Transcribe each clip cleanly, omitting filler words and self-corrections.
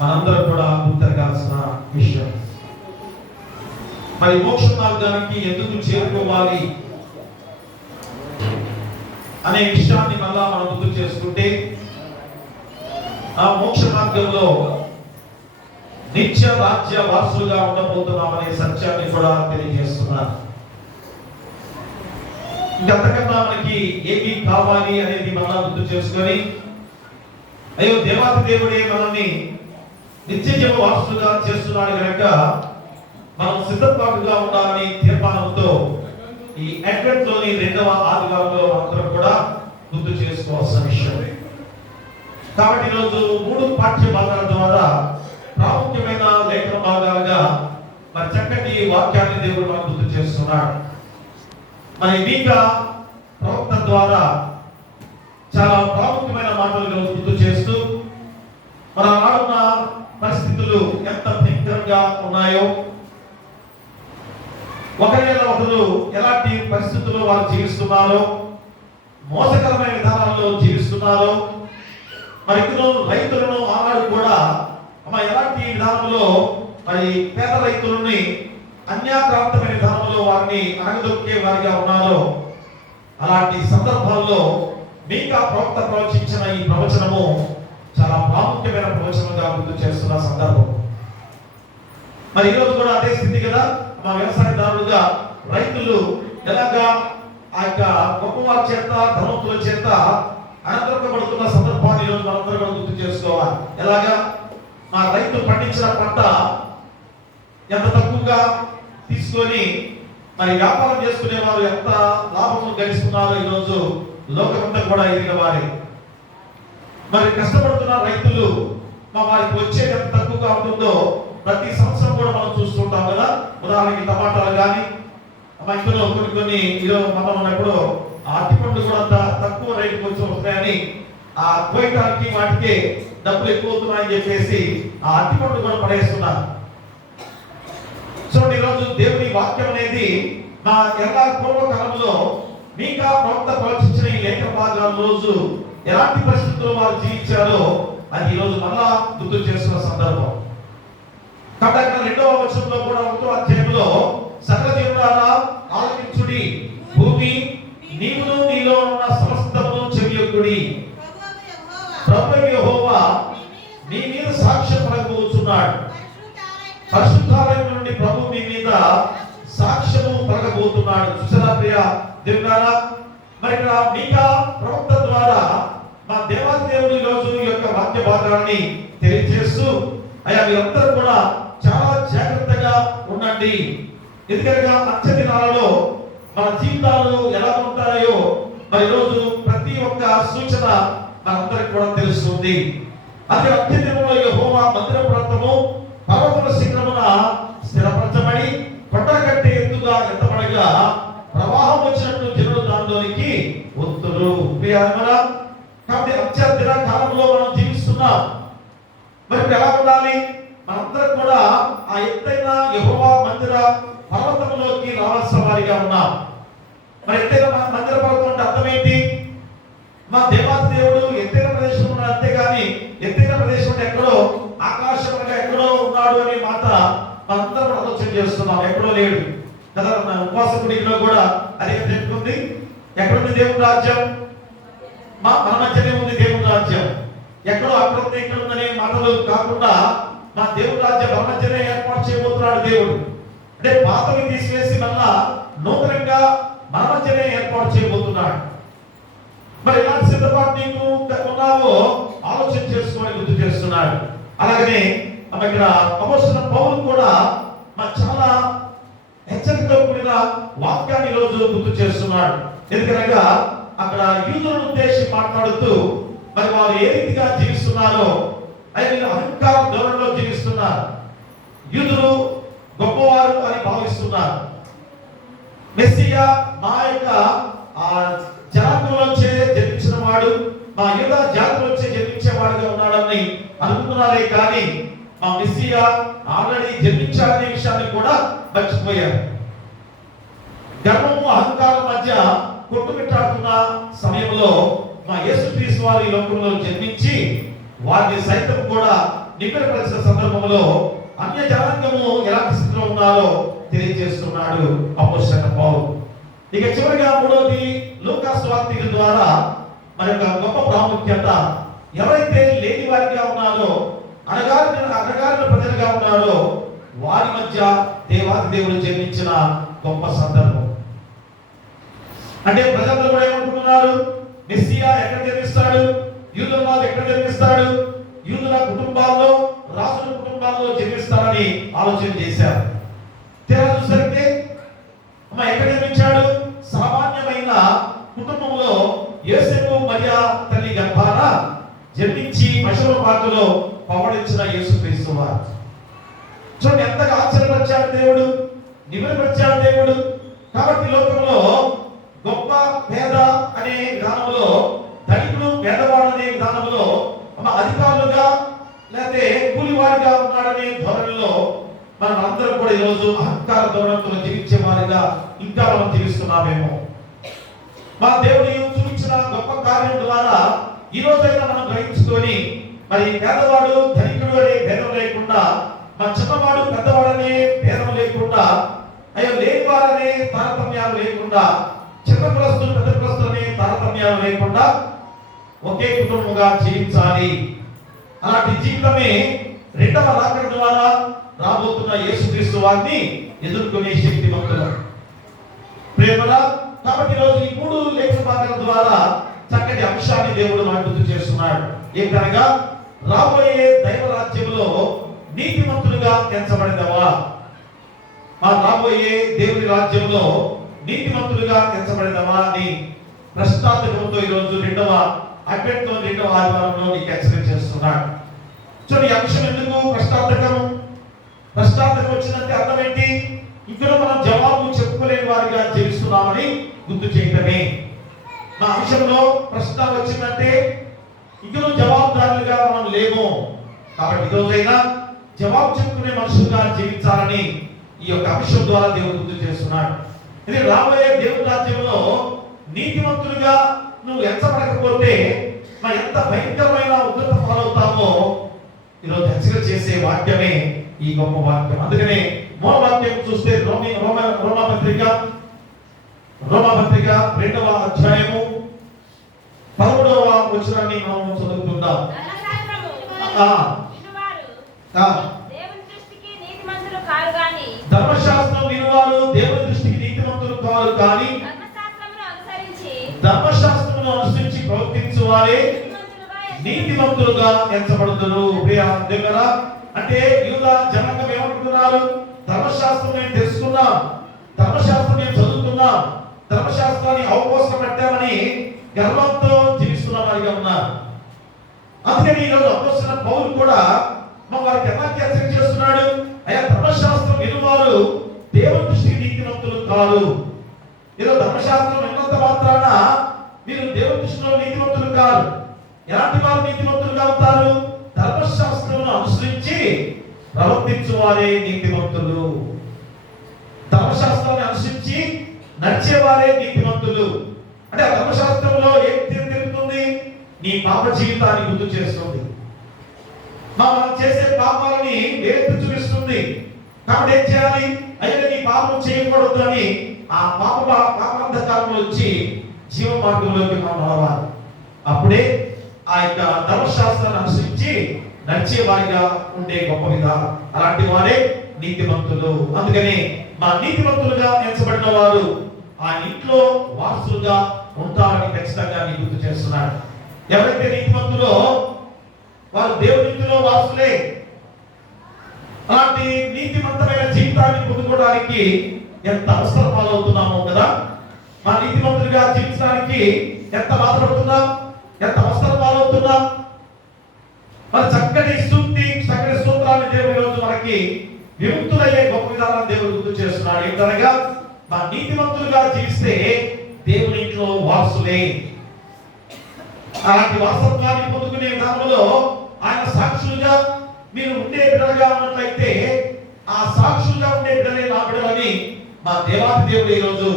మనందరం కూడా గుర్తించాల్సిన విషయం. మరి మోక్ష మార్గానికి ఎందుకు చేరుకోవాలి అనే విషయాన్ని మళ్ళా మనం గుర్తు చేసుకుంటే, ఆ మోక్ష మార్గంలో నిత్య రాజ్య వారసులుగా ఉండబోతున్నామనే సత్యాన్ని కూడా తెలియజేస్తున్నారు. ఇంకంతకన్నా మనకి ఏమి కావాలి అనేది మళ్ళా గుర్తు చేసుకొని, అయ్యో దేవాది దేవుడే మనల్ని నిత్య జీవ వారసులుగా చేస్తున్నాడు కనుక మనం సిద్ధపాటుగా ఉండాలని తీర్మానంతో ఈ అడ్వెంట్ లోని 2వ ఆదివారంలో అందరం కూడా గుర్తు చేసుకోవాల్సిన విషయం. కాబట్టి ఈరోజు 3 పాఠ్య భాగాల ద్వారా ప్రాముఖ్యమైన లేఖన భాగాలుగా మరి చక్కటి వాక్యాన్ని దేవుడు మనకు గుర్తు చేస్తున్నాడు. మరి మీకా ప్రవక్త ద్వారా చాలా ప్రాముఖ్యమైన మాటలు గుర్తు చేస్తూ మన ఆడున్న పరిస్థితులు ఎంత భయంకరంగా ఉన్నాయో, ఒకరు ఎలాంటి పరిస్థితుల్లో వారు జీవిస్తున్నారో, మోసకరమైన విధానాల్లో జీవిస్తున్నారో, మరి రైతులను ఆనాడు కూడా ఎలాంటి విధానంలో మరి పేద రైతులని అన్యాక్రాంతమైన విధానంలో వారిని అణగదొక్కే వారిగా ఉన్నారో, అలాంటి సందర్భాల్లో మీకా ప్రవక్త ప్రవచించిన ఈ ప్రవచనము చాలా ప్రాముఖ్యమైన ప్రవచనంగా గుర్తు చేస్తున్న సందర్భం. మరి ఈరోజు కూడా అదే స్థితి కదా. మా వ్యవసాయదారులుగా రైతులు ఎలాగా ఆ యొక్క గొప్పవారి చేత ధనవంతుల చేత అనంతరపడుతున్న సందర్భాన్ని ఈరోజు మనందరూ కూడా గుర్తు చేసుకోవాలి. ఎలాగా మా రైతు పండించిన పంట ఎంత తక్కువగా తీసుకొని మరి వ్యాపారం చేసుకునే వారు ఎంత లాభం గడిస్తున్నారో ఈరోజు లోకమంతా కూడా ఎదిగిన వారే. మరి కష్టపడుతున్న రైతులు వారికి వచ్చేది ఎంత తక్కువగా ఉంటుందో ప్రతి సంవత్సరం కూడా మనం చూస్తుంటాం కదా. ఉదాహరణకి టమాటాలు కానీ ఇందులో కొన్ని ఈరోజు మనం ఉన్నప్పుడు అరటిపండు కూడా తక్కువ రేటుకి వచ్చి వస్తాయని ఆ కోయటానికి వాటికి డబ్బులు ఎక్కువ అవుతున్నాయని చెప్పేసి ఆ అరటిపండు కూడా పడేస్తున్నారు. సో ఈరోజు దేవుని వాక్యం అనేది మా ఎలా పూర్వకాలంలో మీకా ప్రవక్త ప్రవచించిన ఈ లేఖ భాగాల రోజు ఎలాంటి పరిస్థితుల్లో వారు జీవించారో అది ఈరోజు మళ్ళా గుర్తు చేస్తున్న సందర్భం. కాబట్టి 2వ వచనంలో కూడా 1వ అధ్యాయంలో సకల జీవులారా ఆలకించుడి, భూమి నీవును నీలో ఉన్న సమస్తమును చెవియొక్కుడి, ప్రభువు యెహోవా నీ మీద సాక్ష్యం పలకబోతున్నాడు. పరిశుద్ధాలయం నుండి ప్రభు మీ మీద సాక్ష్యము పలకబోతున్నాడు. చూసారా ప్రియ దేవులారా, మరి ఇక్కడ మీకా ప్రవక్త ద్వారా మా దేవాది దేవుడు ఈ రోజు ఈ యొక్క వాక్య భాగాన్ని తెలియజేస్తూ, అయ్యా మీరందరూ కూడా చాలా జాగ్రత్తగా ఉండండి. ఎందుకంటే అంత్య దినాలలో మన జీవితాలు ఎలా ఉంటాయో మరి ఈరోజు ప్రతి ఒక్క సూచన మనందరికి కూడా తెలుస్తుంది. అదే అంత్య దినంలో యెహోవా మందిర ప్రాంతము పర్వత శిఖరమున స్థిరపరచబడి కొండ కంటే ఎత్తుగా ఎత్తబడగా ప్రవాహం వచ్చినట్టు జనులు దానిలోనికి వస్తురు. కాబట్టి అంత్య కాలంలో మనం జీవిస్తున్నాం. మరి ఎలా ఉండాలి? మనందరం కూడా ఆ ఎత్తైన యెహోవా మందిర పర్వతంలోకి రావాల్సిన వారిగా ఉన్నాం. మరి ఎత్తైన మందిర పర్వతం అంటే అర్థం ఏంటి? మా దేవాది దేవుడు ఎత్తైన ప్రదేశంలో ఉన్నాడు, అంతేగాని ఎత్తైన ప్రదేశం అంటే ఎక్కడో ఆకాశంగా ఎక్కడో ఉన్నాడు అనే మాట మనందరం ఆలోచన చేస్తున్నాం. ఎక్కడో లేడు కదా. ఉపవాస గుడిలో కూడా అదే చెప్తుంది, ఎక్కడుంది దేవుని రాజ్యం? మన మధ్యనే ఉంది దేవుని రాజ్యం. ఎక్కడో అక్కడ ఉంది ఇక్కడ ఉందనే మాటలు కాకుండా మా దేవుని రాజ్యం మన మధ్యనే ఏర్పాటు చేయబోతున్నాడు దేవుడు. అంటే పాతవి తీసివేసి మళ్ళా నూతనంగా మన మధ్యనే ఏర్పాటు చేయబోతున్నాడు. మరి ఎలాంటి సిద్ధపాటు నీకు ఉన్నావో ఆలోచన చేసుకొని గుర్తు చేస్తున్నాడు. అలాగనే ఇక్కడ అపోస్తలుడైన పౌలు కూడా చాలా హెచ్చరికతో కూడిన వాక్యాన్ని రోజు గుర్తు చేస్తున్నాడు. ఎందుకనగా అక్కడ యూదులను ఉద్దేశించి మాట్లాడుతూ మరి వారు ఏ రీతిగా జీవిస్తున్నారో, అయితే అహంకార ధోరణిలో జీవిస్తున్నారు. యూదులు గొప్పవారు అని భావిస్తున్నారు. మెస్సియా మా యొక్క జాతులొచ్చే జన్మించిన వాడు, మా యూద జాతులొచ్చే జన్మించేవాడుగా ఉన్నాడని అనుకున్నారే కానీ మా మెస్సియా ఆల్రెడీ జన్మించాడనే విషయాన్ని కూడా మర్చిపోయారు. గర్వము అహంకారం మధ్య కొట్టుమిట్టాడుతున్న సమయంలో మా యేసుక్రీస్తు వారి లోకంలో జన్మించి వారిని సైతం కూడా నిబ్బరపరిచిన సందర్భంలో అన్య జనాంగము ఎలాంటి స్థితిలో ఉన్నారో తెలియజేస్తున్నాడు అపోస్తలుడైన పౌలు. ఇక చివరిగా మూడోది లూకా సువార్తికుల ద్వారా మరి ఒక గొప్ప ప్రాముఖ్యత, ఎవరైతే లేని వారిగా ఉన్నారో, అణగారిన ప్రజలుగా ఉన్నారో వారి మధ్య దేవాది దేవుడు జన్మించిన గొప్ప సందర్భం. అంటే ప్రజలందరూ కూడా ఏమనుకుంటున్నారు, మెస్సియా ఎక్కడ జన్మిస్తాడు, యూదుల రాజు ఎక్కడ జన్మిస్తాడు, యూదుల కుటుంబాల్లో రాజుల కుటుంబాల్లో జన్మిస్తారని ఆలోచన చేశారు. తీరా చూసరికి ఎక్కడ జన్మించాడు, సామాన్యమైన కుటుంబంలో యోసేపు మరియ తల్లి గర్భాన జన్మించి పశువుల పాకలో పవడించిన యేసుక్రీస్తు వారు. చూడండి ఎంతగా ఆశ్చర్యపరిచాడు దేవుడు, నిబరపరిచాడు దేవుడు. కాబట్టి లోకంలో గొప్ప పేద అనే విధానంలో, ధనికుడు పేదవాడు అనే విధానంలో, అధికారులుగా లేకపోతే కూలివాడిగా ఉన్నాడనే ధోరణిలో మనం అందరం కూడా ఈరోజు అహంకార ధోరణితో జీవించే వారిగా ఇంకా మనం జీవిస్తున్నామేమో. మా దేవుడు చూపించిన గొప్ప కార్యం ద్వారా ఈ రోజైనా మనం గ్రహించుకొని మరి పేదవాడు ధనికుడు అనే భేదం లేకుండా, మా చిన్నవాడు పెద్దవాడు అనే భేదం లేకుండా, అయ్యో లేనివారనే తారతమ్యాలు లేకుండా, చిన్న కులస్తులు పెద్ద కులస్తులు అనే తారతమ్యాలు లేకుండా ఒకే కుటుంబంగా జీవించాలి. అలాంటి జీవితమే రెండవ రాకడ ద్వారా రాబోతున్న యేసుక్రీస్తు వారిని ఎదుర్కొనే శక్తివంతులు ప్రేమలా. కాబట్టి ఈరోజు ఈ మూడు లేఖన భాగాల ద్వారా చక్కటి అంశాన్ని దేవుడు మనకు గుర్తు చేస్తున్నాడు. ఏంటనగా రాబోయే దైవ రాజ్యంలో నీతిమంతులుగా ఎంచబడేదవా, మా రాబోయే దేవుని రాజ్యంలో నీతిమంతులుగా ఎంచబడేదవా అని ప్రశ్నార్థకంతో ఈరోజు రెండవ ఆదివారంలో నీకు హెచ్చరిక చేస్తున్నాడు. చూడండి ఈ అంశం ఎందుకు ప్రశ్నార్థకం వచ్చినంటే అర్థం ఏంటి, ఇక్కడ మనం జవాబు చెప్పుకోలేని వారిగా జీవిస్తున్నామని గుర్తు చేయటమే. నా అంశంలో ప్రశ్న వచ్చిందంటే ఇక్కడ జవాబుదారులుగా మనం లేము. కాబట్టి ఈరోజైనా జవాబు చెప్పుకునే మనుషులుగా జీవించాలని ఈ యొక్క అంశం ద్వారా దేవుడు గుర్తు చేస్తున్నాడు. ఇది రాబోయే దేవుని రాజ్యంలో నీతిమంతులుగా నువ్వు ఎంచబడకపోతే మనం ఎంత భయంకరమైన ఉగ్రత పాలవుతామో ఈరోజు హెచ్చరిక చేసే వాక్యమే ఈ గొప్ప వాక్యం. అందుకనే మూల వాక్యం చూస్తే రోమాపత్రిక 2వ అధ్యాయము 13వ వచనాన్ని మనం చదువుకుందాం. ధర్మశాస్త్రం వినువారు దేవుని దృష్టికి నీతిమంతులు కారు కానీ ధర్మశాస్త్రమును అనుసరించి ప్రవర్తించు వారే నీతిమంతులుగా ఎంచబడుతున్నారు. ప్రియా, అంటే యూదా జనాంగం ఏమనుకుంటున్నారు, ధర్మశాస్త్రం మేము తెలుసుకున్నాం, ధర్మశాస్త్రం మేము చదువుతున్నాం, ధర్మశాస్త్రాన్ని అవపోసన పెట్టామని గర్వంతో జీవిస్తున్న వారిగా ఉన్నారు. అందుకని ఈరోజు అపోస్తలుడైన పౌలు కూడా వారికి ఎలాంటి హెచ్చరిక చేస్తున్నాడు, అయ్యా ధర్మశాస్త్రం వినువారు దేవుని దృష్టికి నీతిమంతులు కాదు. ఈరోజు ధర్మశాస్త్రం విన్నంత మాత్రాన మీరు దేవుని దృష్టిలో నీతిమంతులు కాదు. ఎలాంటి వారు నీతిమంతులుగా అవుతారు, ధర్మశాస్త్రమును అనుసరించి ప్రవర్తించు వారే నీతిమంతులు. ధర్మశాస్త్రాన్ని అనుసరించి నడిచేవారే నీతిమంతులు. అంటే ఆ ధర్మశాస్త్రంలో ఏం తెలుస్తుంది, నీ పాప జీవితాన్ని గుర్తు చేస్తుంది, మనం చేసే పాపాలని వేరెత్తి చూపిస్తుంది. కాబట్టి ఏం చేయాలి, అయితే నీ పాపం చేయకూడదు అని ఆ పాపాంధకారంలో వచ్చి జీవ మార్గంలోకి మనం రావాలి. అప్పుడే ఆ యొక్క ధర్మశాస్త్రాన్ని అనుసరించి నడిచే వారిగా ఉండే గొప్ప విధానం. అలాంటి వారే నీతిమంతులు. అందుకని మా నీతిమంతులుగా ఎంచబడిన వారు ఆ ఇంట్లో వారసులుగా ఉంటారని ఖచ్చితంగా నీకు గుర్తు చేస్తున్నాడు. ఎవరైతే నీతిమంతులో వారు దేవుని ఇంటిలో వారసులే. అలాంటి నీతిమంతమైన జీవితాన్ని పొందుకోవడానికి ఎంత అవసరం పాలవుతున్నామో కదా. మా నీతిమంతులుగా జీవించడానికి ఎంత బాధపడుతున్నాం, ఎంత అవసరం పాలవుతున్నాం. మరి చక్కటి సూత్రాన్ని దేవుడు ఈరోజు మనకి విముక్తులయ్యే గొప్ప విధానాన్ని దేవుడు గుర్తు చేస్తున్నాడు. ఏంటనగా మా నీతిమంతులుగా జీవిస్తే దేవుని ఇంట్లో వారసులే. అలాంటి వారసత్వాన్ని పొందుకునే విధానంలో ఆయన సాక్షులుగా మీరు ఉండే బిడ్డలుగా ఉన్నట్లయితే ఆ సాక్షులుగా ఉండే బిడ్డలే నా బిడ్డలని మా దేవాది దేవుడు ఈ రోజు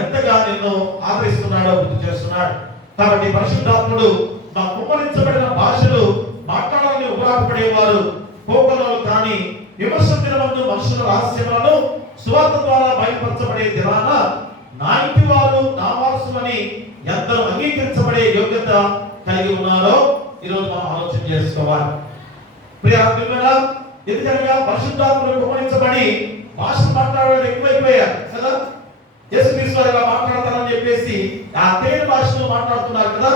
ఎంతగా నిన్ను ఆదరిస్తున్నాడో గుర్తు చేస్తున్నాడు. కాబట్టి పరిశుద్ధాత్ముడు మా కుమ్మరించబడిన భాషలు మాట్లాడాలని ఉపయోగపడేవారు పోకలను కానీ విమర్శ దినమందు మనుషుల రహస్యములను సువార్త ద్వారా బయలుపరచబడే దినాన నా ఇంటి వారు నా వారసులని ఎందరూ అంగీకరించబడే యోగ్యత కలిగి ఉన్నారో ఈరోజు మనం ఆలోచన చేసుకోవాలి. ప్రియమైన ఎందుకనగా పరిశుద్ధాత్మను కుమరించబడి భాషలు మాట్లాడేది ఎక్కువైపోయారు కదా. యేసుక్రీస్తు ఇలా మాట్లాడతారని చెప్పేసి ఆ తెలియని భాషలో మాట్లాడుతున్నారు కదా.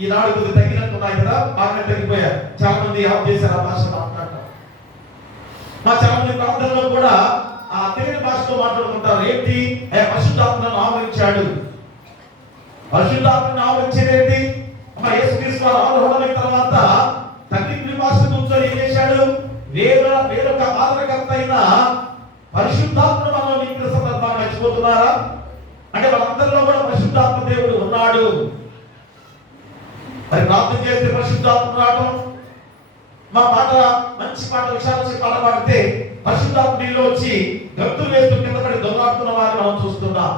ఈనాడు కొద్దిగా తగ్గినట్టున్నాయి కదా, బాగా తగ్గిపోయారు. చాలా మంది ఆఫ్ చేశారు ఆ భాష మాట్లాడటం. చాలా మంది ప్రాంతాల్లో కూడా ఆ తెలియని భాషలో మాట్లాడుకుంటారు. ఏంటి? పరిశుద్ధాత్మను ఆవరించాడు. పరిశుద్ధాత్మను ఆవరించేది ఏంటి? యేసుక్రీస్తు ఆరోహణమైన తర్వాత తగ్గింపు భాష కూర్చొని ఏం చేశాడు? వేరొక ఆదరణకర్త అయిన పరిశుద్ధాత్మను మనం నింపిన సందర్భాన్ని మర్చిపోతున్నారా? అంటే మనందరిలో కూడా పరిశుద్ధాత్మ దేవుడు ఉన్నాడు. మరి ప్రార్థన చేస్తే పరిశుద్ధాత్మ రావడం, మా మాట మంచి మాట విషయాలు పాట పాడితే పరిశుద్ధాత్మ నీళ్ళు వచ్చి గంతులు వేస్తూ కింద పడి దొంగలాడుతున్న వారిని మనం చూస్తున్నాం.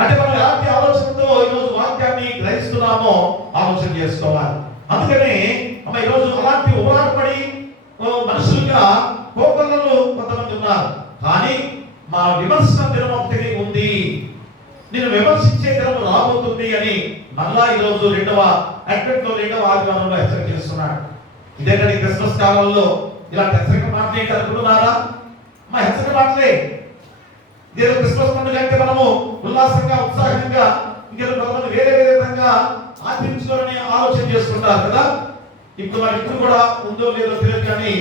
అంటే మనం ఎలాంటి ఆలోచనతో ఈరోజు వాక్యాన్ని గ్రహిస్తున్నామో ఆలోచన చేసుకోవాలి. అందుకనే ఈరోజు అలాంటి ఊరాటపడి మనుషులుగా కోపంలో కొంతమంది ఉన్నారు. కానీ మా విమర్శన దినం ఒకటి ఉంది, నేను విమర్శించే దినం రాబోతుంది అని మళ్ళా ఈరోజు రెండవ ఆదివారంలో హెచ్చరిక చేస్తున్నాడు. ఇదేంటంటే క్రిస్మస్ కాలంలో ఇలాంటి హెచ్చరిక మాటలు ఏంటి అనుకుంటున్నారా? మా హెచ్చరిక మాటలే. ఇదే క్రిస్మస్ పండుగ అంటే మనము ఉల్లాసంగా ఉత్సాహంగా ఇంకేదో కొంతమంది వేరే విధంగా ఆచరించుకోవాలని ఆలోచన చేసుకుంటారు కదా. ఇప్పుడు కూడా ఉందో లేదో తెలియదు, కానీ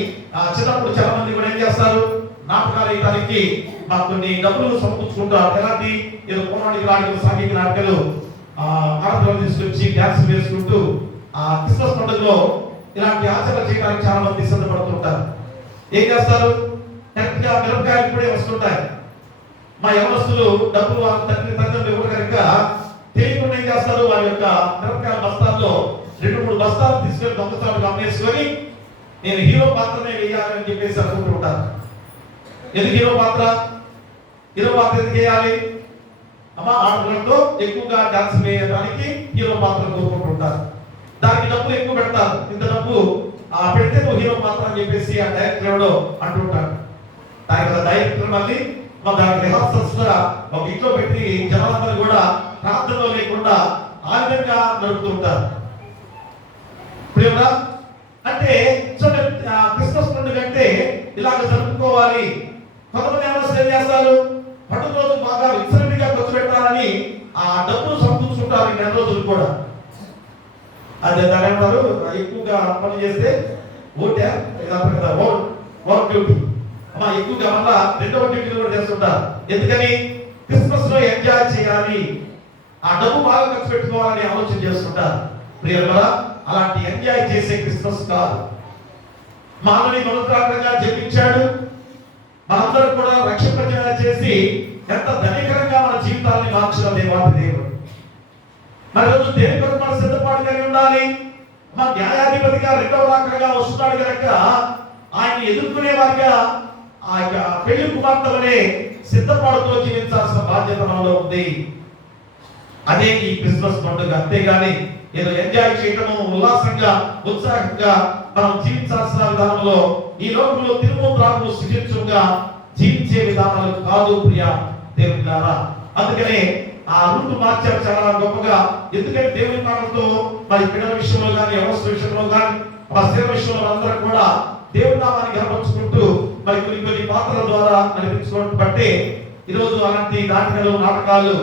చిన్నప్పుడు చాలా మంది కూడా ఏం చేస్తారు, నాటకాలు వేయడానికి మాకు కొన్ని డబ్బులు సమకూర్చుకుంటారు. ఎలాంటి ఏదో కోణానికి రాడికలు, సాంఘిక నాటకాలు ఆడపిల్లలు తీసుకొచ్చి డ్యాన్స్ వేసుకుంటూ క్రిస్మస్ పండుగలో ఇలాంటి ఆచరణ చేయడానికి చాలా మంది సిద్ధపడుతుంటారు. ఏం చేస్తారు? కరెక్ట్గా మిరపకాయలు ఇప్పుడే వస్తుంటాయి. మా యవనస్తులు డబ్బులు తల్లిదండ్రులు ఎవరు కనుక తెలియకుండా ఏం చేస్తారు, వారి యొక్క మిరపకాయల బస్తాల్లో 2-3 బస్తాలు తీసుకొని దొంగతనాలు అమ్మేసుకొని నేను హీరో పాత్రనే వేయాలని చెప్పేసి అనుకుంటూ ఉంటారు. ఎందుకు హీరో పాత్ర ఎందుకు వేయాలి? ఆడపిల్లలతో ఎక్కువగా డాన్స్ వేయడానికి హీరో పాత్ర కోరుకుంటుంటారు. దానికి డబ్బులు ఎక్కువ పెడతారు. ఇంత డబ్బు పెడితే నువ్వు హీరో పాత్ర అని చెప్పేసి ఆ డైరెక్టర్ ఎవడో అంటుంటాడు. దానికి డైరెక్టర్ మళ్ళీ దానికి రిహార్సల్స్ ఒక ఇంట్లో పెట్టి జనాలందరూ కూడా ప్రార్థనలో లేకుండా ఆ విధంగా నడుపుతుంటారు. అంటే క్రిస్మస్ పండుగ అంటే ఇలాగ జరుపుకోవాలి. కొంతమంది ఏం చేస్తారు, పండుగ రోజు బాగా విచ్చలవిడిగా ఖర్చు పెట్టాలని ఆ డబ్బులు సమకూర్చుకుంటారు. 2 రోజులు కూడా అదే దాని ఏమంటారు, ఎక్కువగా పని చేస్తే ఓవర్ డ్యూటీ ఎక్కువగా మళ్ళా 2వ డ్యూటీలు కూడా చేస్తుంటారు. ఎందుకని? క్రిస్మస్ లో ఎంజాయ్ చేయాలి, ఆ డబ్బు బాగా ఖర్చు పెట్టుకోవాలని ఆలోచన చేస్తుంటారు. ప్రియరా, అలాంటి ఎంజాయ్ చేసే క్రిస్మస్ కాదు. మానవుని మనోత్రాకంగా జన్మించాడు, మనందరూ కూడా రక్షణ చేసి ఎంత ధనికరంగా మన జీవితాన్ని మార్చిన దేవాది దేవుడు. మరి రోజు దేవుని కొరకు మనం సిద్ధపాటు కలిగి ఉండాలి. మన న్యాయాధిపతిగా 2వ రాకడగా వస్తున్నాడు కనుక ఆయన ఎదుర్కొనే వారిగా ఆ యొక్క పెళ్లి కుమార్తెలనే సిద్ధపాటుతో జీవించాల్సిన బాధ్యత మనలో ఉంది. అదే ఈ క్రిస్మస్ పండుగ. అంతేగాని ఏదో ఎంజాయ్ చేయటము, ఉల్లాసంగా ఉత్సాహంగా మనం జీవించాల్సిన విధానంలో ఈ లోకంలో తిరుగుత్రాకు సృజించుగా జీవించే విధానాలు కాదు ప్రియ దేవుని ద్వారా. అందుకనే ఆ రూట్ మార్చారు చాలా గొప్పగా. ఎందుకంటే దేవుని మాటలతో మరి పిల్లల విషయంలో కానీ, అవసర విషయంలో కానీ, మా స్త్రీల విషయంలో అందరూ కూడా దేవుని నామాన్ని గర్వించుకుంటూ మరి కొన్ని పాత్రల ద్వారా నడిపించుకోవడం బట్టి ఈరోజు అలాంటి నాటకాలు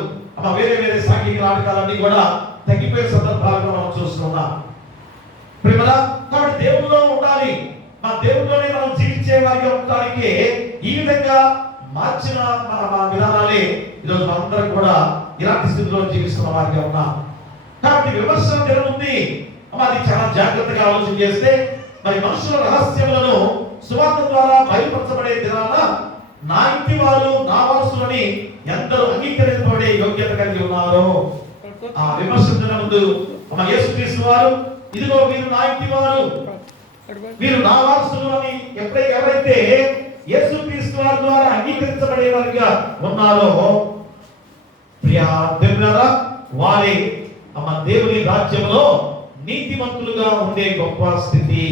వేరే సాంఘిక నాటకాలన్నీ కూడా తగ్గిపోయే సందర్భాలను మనం చూస్తున్నాం. ప్రేమరా, కాబట్టి దేవుల్లో ఉండాలి. మా దేవుల్లోనే మనం జీవించే వారిగా ఉండడానికి ఈ విధంగా మార్చిన మన విధానాలే ఈరోజు అందరం కూడా ఇలాంటి స్థితిలో జీవిస్తున్న వారిగా ఉన్నాం. కాబట్టి విమర్శన జరుగుతుంది. అది చాలా జాగ్రత్తగా ఆలోచన చేస్తే మరి మనుషుల రహస్యములను సువార్త ద్వారా బయలుపరచబడే దినాన నా ఇంటి వారు నా వారసులని ఎందరూ అంగీకరించబడే యోగ్యత కలిగి ఉన్నారో ఆ విమర్శించిన ముందు యేసుక్రీస్తు వారు ఇదిగో మీరు నా ఇంటి వారు, మీరు నా వారసులు అని ఎవరైతే యేసుక్రీస్తు వారి ద్వారా అంగీకరించబడే వారిగా ఉన్నారో ప్రియా దేవులారా, వారే దేవుని రాజ్యంలో నీతిమంతులుగా ఉండే గొప్ప స్థితి.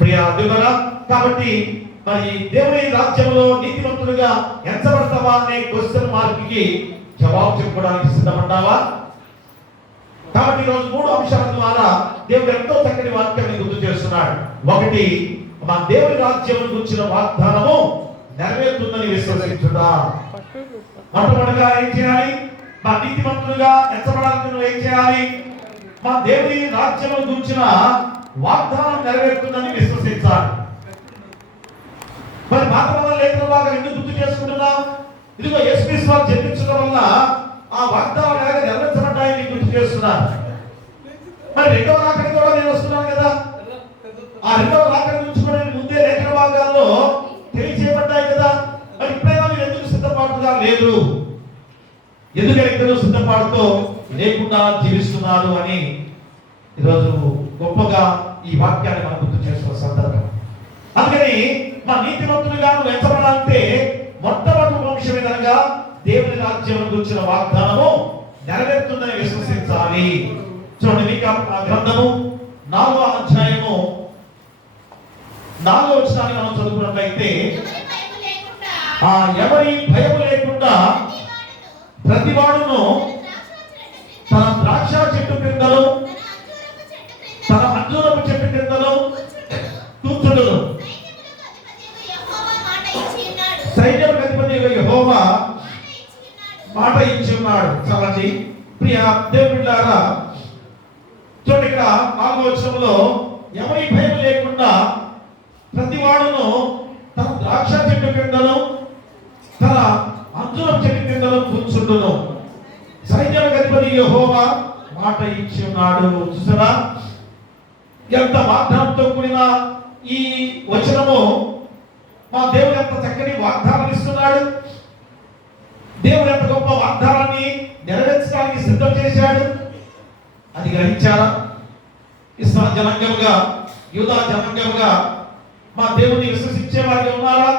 ప్రియ దేవుడా, కాబట్టి మరి దేవుని రాజ్యంలో నీతిమంతులుగా ఎంచబడతావా అనే క్వశ్చన్ మార్క్ కి జవాబు చెప్పుకోవడానికి సిద్ధపడ్డావా? కాబట్టి ఈరోజు 3 అంశాల ద్వారా దేవుడు ఎంతో చక్కని వాక్యాన్ని గుర్తు చేస్తున్నాడు. ఒకటి, మా దేవుని రాజ్యం గురించిన వాగ్దానము నెరవేరుతుందని విశ్వసించుదా. మొట్టమొదటిగా ఏం చేయాలి? మా నీతిమంతులుగా ఎంచబడాలని నువ్వు ఏం చేయాలి? మా దేవుని రాజ్యం గురించిన వాగ్దానం నెరవేరుతుందని విశ్వసించాలి. మరి పాత లేఖన భాగం ఎందుకు గుర్తు చేసుకుంటున్నాం? ఇదిగో యేసుక్రీస్తు వారు జన్మించడం వల్ల ఆ వాగ్దానం నెరవేర్చబడ్డాయని గుర్తు చేస్తున్నారు. మరి రెండవ రాకడ కూడా నేను వస్తున్నాను కదా, ఆ రెండవ రాకడ గురించి కూడా ముందే లేఖన భాగాల్లో తెలియజేయబడ్డాయి కదా. మరి ఇప్పుడైనా మీరు ఎందుకు సిద్ధపాటుగా లేదు? ఎందుకని ఇద్దరు సిద్ధపాటుతో లేకుండా జీవిస్తున్నారు అని ఈరోజు గొప్పగా ఈ వాక్యాన్ని మనం గుర్తు చేస్తున్న సందర్భం. అందుకని మా నీతిమంతులుగా నువ్వు ఎంచబడాలంటే మొట్టమొదటి వంశం విధంగా దేవుని రాజ్యం గురించిన వాగ్దానము నెరవేరుతుందని విశ్వసించాలి. చూడండి, మీకా గ్రంథము 4వ అధ్యాయము 4వ వచనాన్ని మనం చదువుకున్నట్లయితే, ఎవరి భయం లేకుండా ప్రతివాడును తన ద్రాక్ష చెట్టు క్రిందను తన అంజూరపు చెట్టు క్రిందను కూర్చుండును. సైన్యములకు అధిపతి యెహోవా మాట ఇచ్చి ఉన్నాడు. చాలండి ప్రియ దేవులారా, చూడండి ఇక్కడ 4వ వచనంలో ఎవరి భయం లేకుండా ప్రతివాడును తన ద్రాక్ష చెట్టు క్రిందను తన అంజూరపు చెట్టు క్రిందను కూర్చుండును. సైన్యములకు అధిపతి యెహోవా మాట ఇచ్చి ఉన్నాడు. చూసారా ఎంత వాగ్దానంతో కూడిన ఈ వచనము! మా దేవుడు ఎంత చక్కని వాగ్దానం ఇస్తున్నాడు. దేవుడు ఎంత గొప్ప వాగ్దానాన్ని నెరవేర్చడానికి సిద్ధం చేశాడు. అది గ్రహించారా? ఇస్రాయేలు జనాంగముగా, యూదా జనాంగముగా మా దేవుని విశ్వసించే వారిగా ఉన్నారా?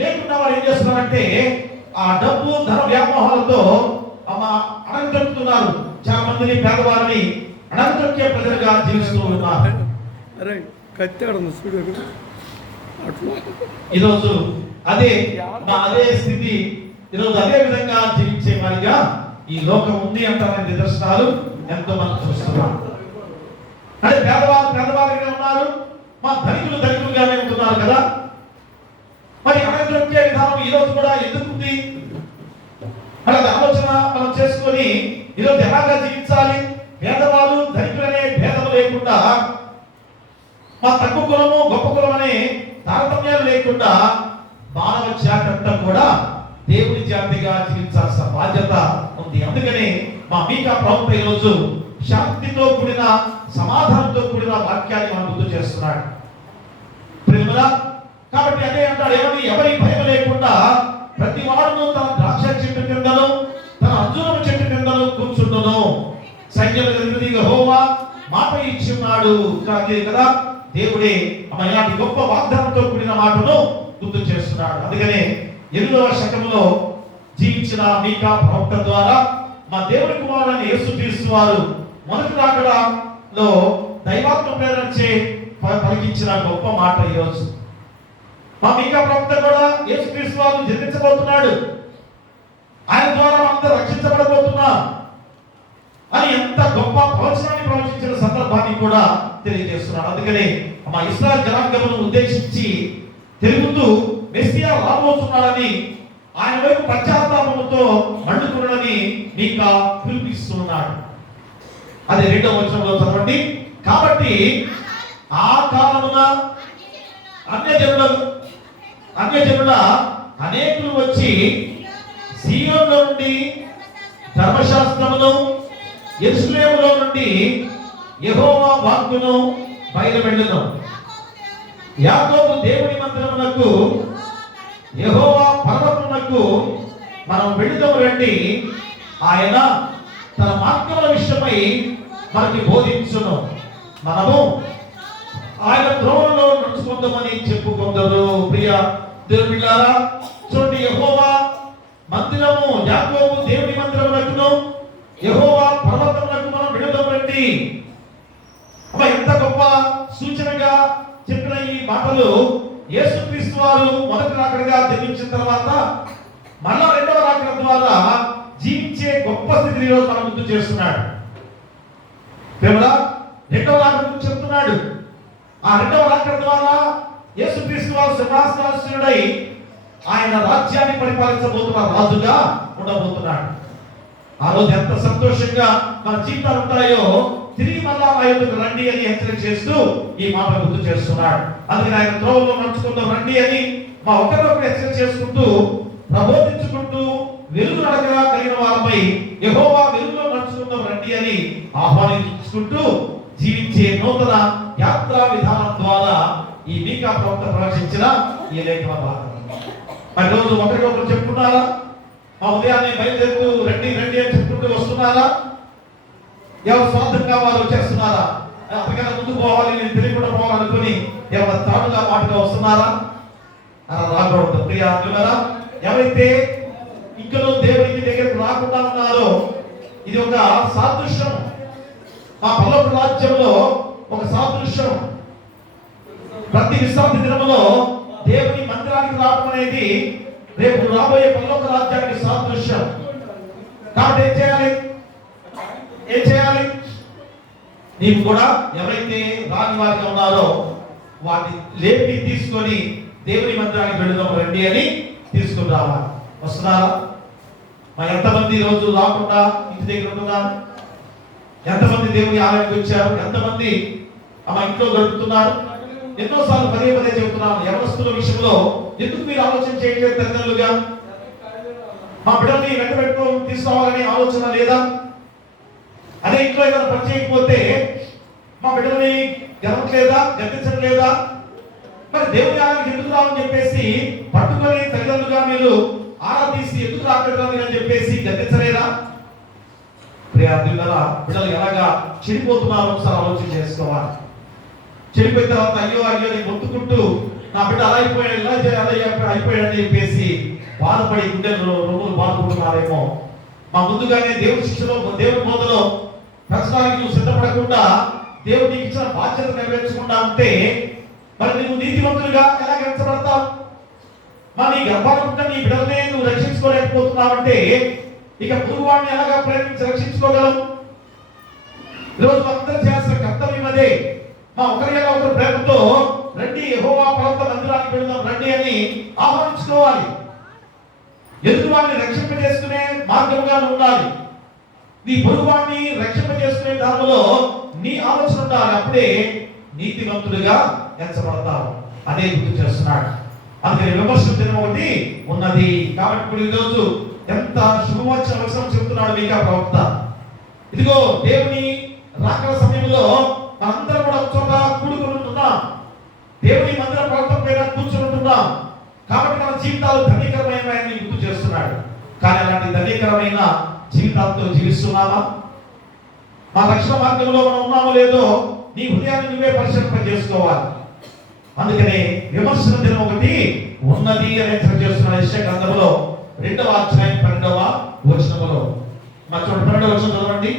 లేకుండా వారు ఏం చేస్తున్నారంటే ఆ డబ్బు ధన వ్యామోహాలతో అణగదొక్కుతున్నారు. చాలా మందిని, పేదవారిని అణగదొక్కే ప్రజలుగా జీవిస్తూ ఉన్నారు. ఈరోజు అదే స్థితి, ఈరోజు అదే విధంగా జీవించే వారిగా ఈ లోకం ఉంది అంటారనే నిదర్శనాలు ఎంతో మంది చూస్తున్నారు. అంటే పేదవారిగా ఉన్నారు, మా ధనికులుగానే ఉంటున్నారు కదా. మరి అణగదొక్కే విధానం ఈ రోజు కూడా ఎందుకుంది? అలాగే ఆలోచన మనం చేసుకొని ఈరోజు ఎలాగా జీవించాలి? పేదవారు ధనికులనే భేదము లేకుండా, మా తక్కువ కులము గొప్ప కులం అనే తారతమ్యాలు లేకుండా మానవ జాతి అంతా కూడా దేవుని జాతిగా జీవించాల్సిన బాధ్యత ఉంది. అందుకని మా మీకా ప్రభుత్వ ఈరోజు శాంతితో కూడిన, సమాధానంతో కూడిన వాక్యాన్ని మనం గుర్తు చేస్తున్నాడు. ప్రేమలా, కాబట్టి అదే అంటాడు, ఎవరి భయం లేకుండా ప్రతి వాడును తన ద్రాక్ష చెట్టు కిందను తన అంజూరపు చెట్టు కిందను కూర్చుండును. సైన్యములకు అధిపతి యెహోవా మాట ఇచ్చి ఉన్నాడు కదా. దేవుడే ఇలాంటి గొప్ప వాగ్దానంతో కూడిన మాటను గుర్తు చేస్తున్నాడు. అందుకనే 8వ శకంలో జీవించిన మీకా ప్రవక్త ద్వారా మా దేవుని కుమారుడైన యేసుక్రీస్తు వారు మొదటి రాకడలో దైవాత్మ ప్రేరణచే పలికించిన గొప్ప మాట ఈరోజు మా మీకా ప్రవక్త కూడా యేసుక్రీస్తు వారు జన్మించబోతున్నాడు, ఆయన ద్వారా మనందరూ రక్షించబడబోతున్నాం అని ఎంత గొప్ప ప్రవచనాన్ని ప్రవచించిన సందర్భాన్ని కూడా తెలియజేస్తున్నాడు. అందుకనే మా ఇశ్రాయేలు జనాంగమును ఉద్దేశించి తెలుగుతూ మెస్సియా రాబోతున్నాడని, ఆయన వైపు పశ్చాత్తాపముతో మండుకున్నాడని మీకా పిలుపిస్తున్నాడు. అది 2వ వచనంలో చదవండి. కాబట్టి ఆ కాలమున అన్యజనుల అనేకులు వచ్చి సీయోనులో నుండి ధర్మశాస్త్రమును, యెరూషలేములో నుండి యెహోవా వాక్కును బయలువెళ్ళును. యాకోబు దేవుని మందిరమునకు, యెహోవా పర్వతమునకు మనం వెళుదాము రండి. ఆయన తన మార్గముల విషయమై మనకి బోధించును. మనము ఆయన త్రోవలో నడుచుకుందామని చెప్పుకుందరు. ప్రియ దేవుని బిడ్డలారా, చూడండి, యెహోవా మందిరము, యాకోబు దేవుని మందిరమునకును యెహోవా పర్వతమునకు మనం వెళుదాము రండి. అమ్మ ఎంత గొప్ప సూచనగా చెప్పిన ఈ మాటలు యేసుక్రీస్తు వారు మొదటి రాకడగా జన్మించిన తర్వాత మళ్ళా రెండవ రాకడ ద్వారా జీవించే గొప్ప స్థితిని ఈరోజు మనం గుర్తు చేస్తున్నాడు. దేవుడా రెండవ రాకడ గురించి చెప్తున్నాడు. ఆ రెండవ రాకడ ద్వారా యేసుక్రీస్తు వారు సింహాసనాసీనుడై ఆయన రాజ్యాన్ని పరిపాలించబోతున్న రాజుగా ఉండబోతున్నాడు. ఆ రోజు ఎంత సంతోషంగా మన జీవితాలు ఉంటాయో తిరిగి మళ్ళా ఆ యొక్కకు రండి అని హెచ్చరిక చేస్తూ ఈ మాట గుర్తు చేస్తున్నాడు. అందుకని ఆయన త్రోవలో నడుచుకుందాం రండి అని మా ఒకరినొకరు హెచ్చరిక చేసుకుంటూ ప్రబోధించుకుంటూ వెలుగు నడకగా కలిగిన వారమై యెహోవా వెలుగులో నడుచుకుందాం రండి అని ఆహ్వానించుకుంటూ జీవించే నూతన యాత్రా విధానం ద్వారా ఈ మీకా ప్రవక్త ప్రవచించిన ఈ లేఖన భాగం. మరి రోజు ఒకరికొకరు చెప్పుకున్నారా? మా ఉదయాన్నే బయలుదేరుతూ రండి రండి అని చెప్పుకుంటూ వస్తున్నారా? ఎవరు స్వార్థంగా వారు వచ్చేస్తున్నారా? అంతకన్నా ముందు పోవాలి, నేను తెలియకుండా పోవాలనుకుని ఎవరు తాడుగా మాటగా వస్తున్నారా? అలా రాకూడదు ప్రియా. ఎవరైతే ఇంకనూ దేవునికి దగ్గరకు రాకుండా ఉన్నారో ఇది ఒక సాదృశ్యం. మా పల్లపు రాజ్యంలో ఒక సాదృశ్యం. ప్రతి విశ్రాంతి దినములో దేవుని మందిరానికి రావడం అనేది రేపు రాబోయే పల్లపు రాజ్యానికి సాదృశ్యం. కాబట్టి ఏం చేయాలి? నీవు కూడా ఎవరైతే రాని వారిగా ఉన్నారో వాటిని లేపి తీసుకొని దేవుని మందిరానికి వెళుదాం రండి అని తీసుకుని రావాలి. వస్తున్నారా? మరి ఎంతమంది రోజు రాకుండా ఇంటి దగ్గర ఉంటున్నారు? ఎంతమంది దేవుని ఆలయానికి వచ్చారు? ఎంతమంది మా ఇంట్లో గడుపుతున్నారు? ఎన్నోసార్లు పదే పదే చెబుతున్నాను, యవనస్తుల విషయంలో ఎందుకు మీరు ఆలోచన చేయట్లేదు? తల్లిదండ్రులుగా మా బిడ్డల్ని వెంట పెట్టుకొని తీసుకోవాలనే ఆలోచన లేదా? అదే ఇంట్లో ఏదైనా పని చేయకపోతే మా బిడ్డల్ని గెలవట్లేదా, గద్దించట్లేదా? మరి దేవుని ఆలయానికి ఎందుకు రావని చెప్పేసి పట్టుకొని తల్లిదండ్రులుగా మీరు ఆరాధీసి ఎందుకు రాకూడదు అని చెప్పేసి గద్దించలేదా? ప్రియార్థులారా, బిడ్డలు ఎలాగా చెడిపోతున్నారో ఒకసారి ఆలోచన చేసుకోవాలి. చెడిపోయిన తర్వాత అయ్యో నేను మొత్తుకుంటూ నా బిడ్డ అలా అయిపోయాడు, ఇలా అయిపోయాడని చెప్పేసి బాధపడి గుండెలు రొమ్ములు బాధపడుతున్నారేమో. మా ముందుగానే దేవుడి శిక్షలో దేవుడి బోధలో ప్రశ్నలకు నువ్వు సిద్ధపడకుండా దేవుడు నీకు ఇచ్చిన బాధ్యత నెరవేర్చకుండా ఉంటే మరి నువ్వు నీతివంతులుగా ఎలా గెలిచబడతావు? మరి నీ గర్భాన్ని నీ బిడ్డలనే నువ్వు రక్షించుకోలేకపోతున్నావంటే ఇక పూర్వాన్ని ఎలాగా ప్రయత్నించి రక్షించుకోగలవు? ఈరోజు అందరూ చేయాల్సిన కర్తవ్యం అదే. మా ఒకరి ఒకరు ప్రేమతో రండి యెహోవా పర్వత మందిరానికి వెళదాం రండి అని ఆహ్వానించుకోవాలి. ఎదుటివాడిని రక్షింపజేసుకునే మార్గంగా ఉండాలి. నీ పొరుగువాడిని రక్షింపజేసుకునే దానిలో నీ ఆలోచన ఉండాలి. అప్పుడే నీతివంతుడిగా ఎంచబడతావు. అదే గుర్తు చేస్తున్నాడు. అందుకని విమర్శన దినం ఒకటి ఉన్నది. కాబట్టి ఇప్పుడు ఈరోజు ఎంత శుభవచన అవసరం చెప్తున్నాడు మీకా ప్రవక్త. ఇదిగో దేవుని రాకడ సమయంలో మనందరం కూడా ఒక చోట కూడుకుని ఉంటున్నాం. దేవుని మందిర పర్వతం పైన కూర్చుని ఉంటున్నాం. కాబట్టి మన జీవితాలు ధన్యకరమైనవి గుర్తు చేస్తున్నాడు. కానీ అలాంటి ధన్యకరమైన జీవితాలతో జీవిస్తున్నామా? మా రక్షణ మార్గంలో మనం ఉన్నామో లేదో నీ హృదయాన్ని నువ్వే పరిశీలన చేసుకోవాలి. అందుకనే విమర్శన దినం ఒకటి ఉన్నది అని హెచ్చరిక చేస్తున్నాడు. యెషయా గ్రంథంలో 2వ అధ్యాయం 12వ వచనములో మా చూడండి, 12వ వచనం చదవండి.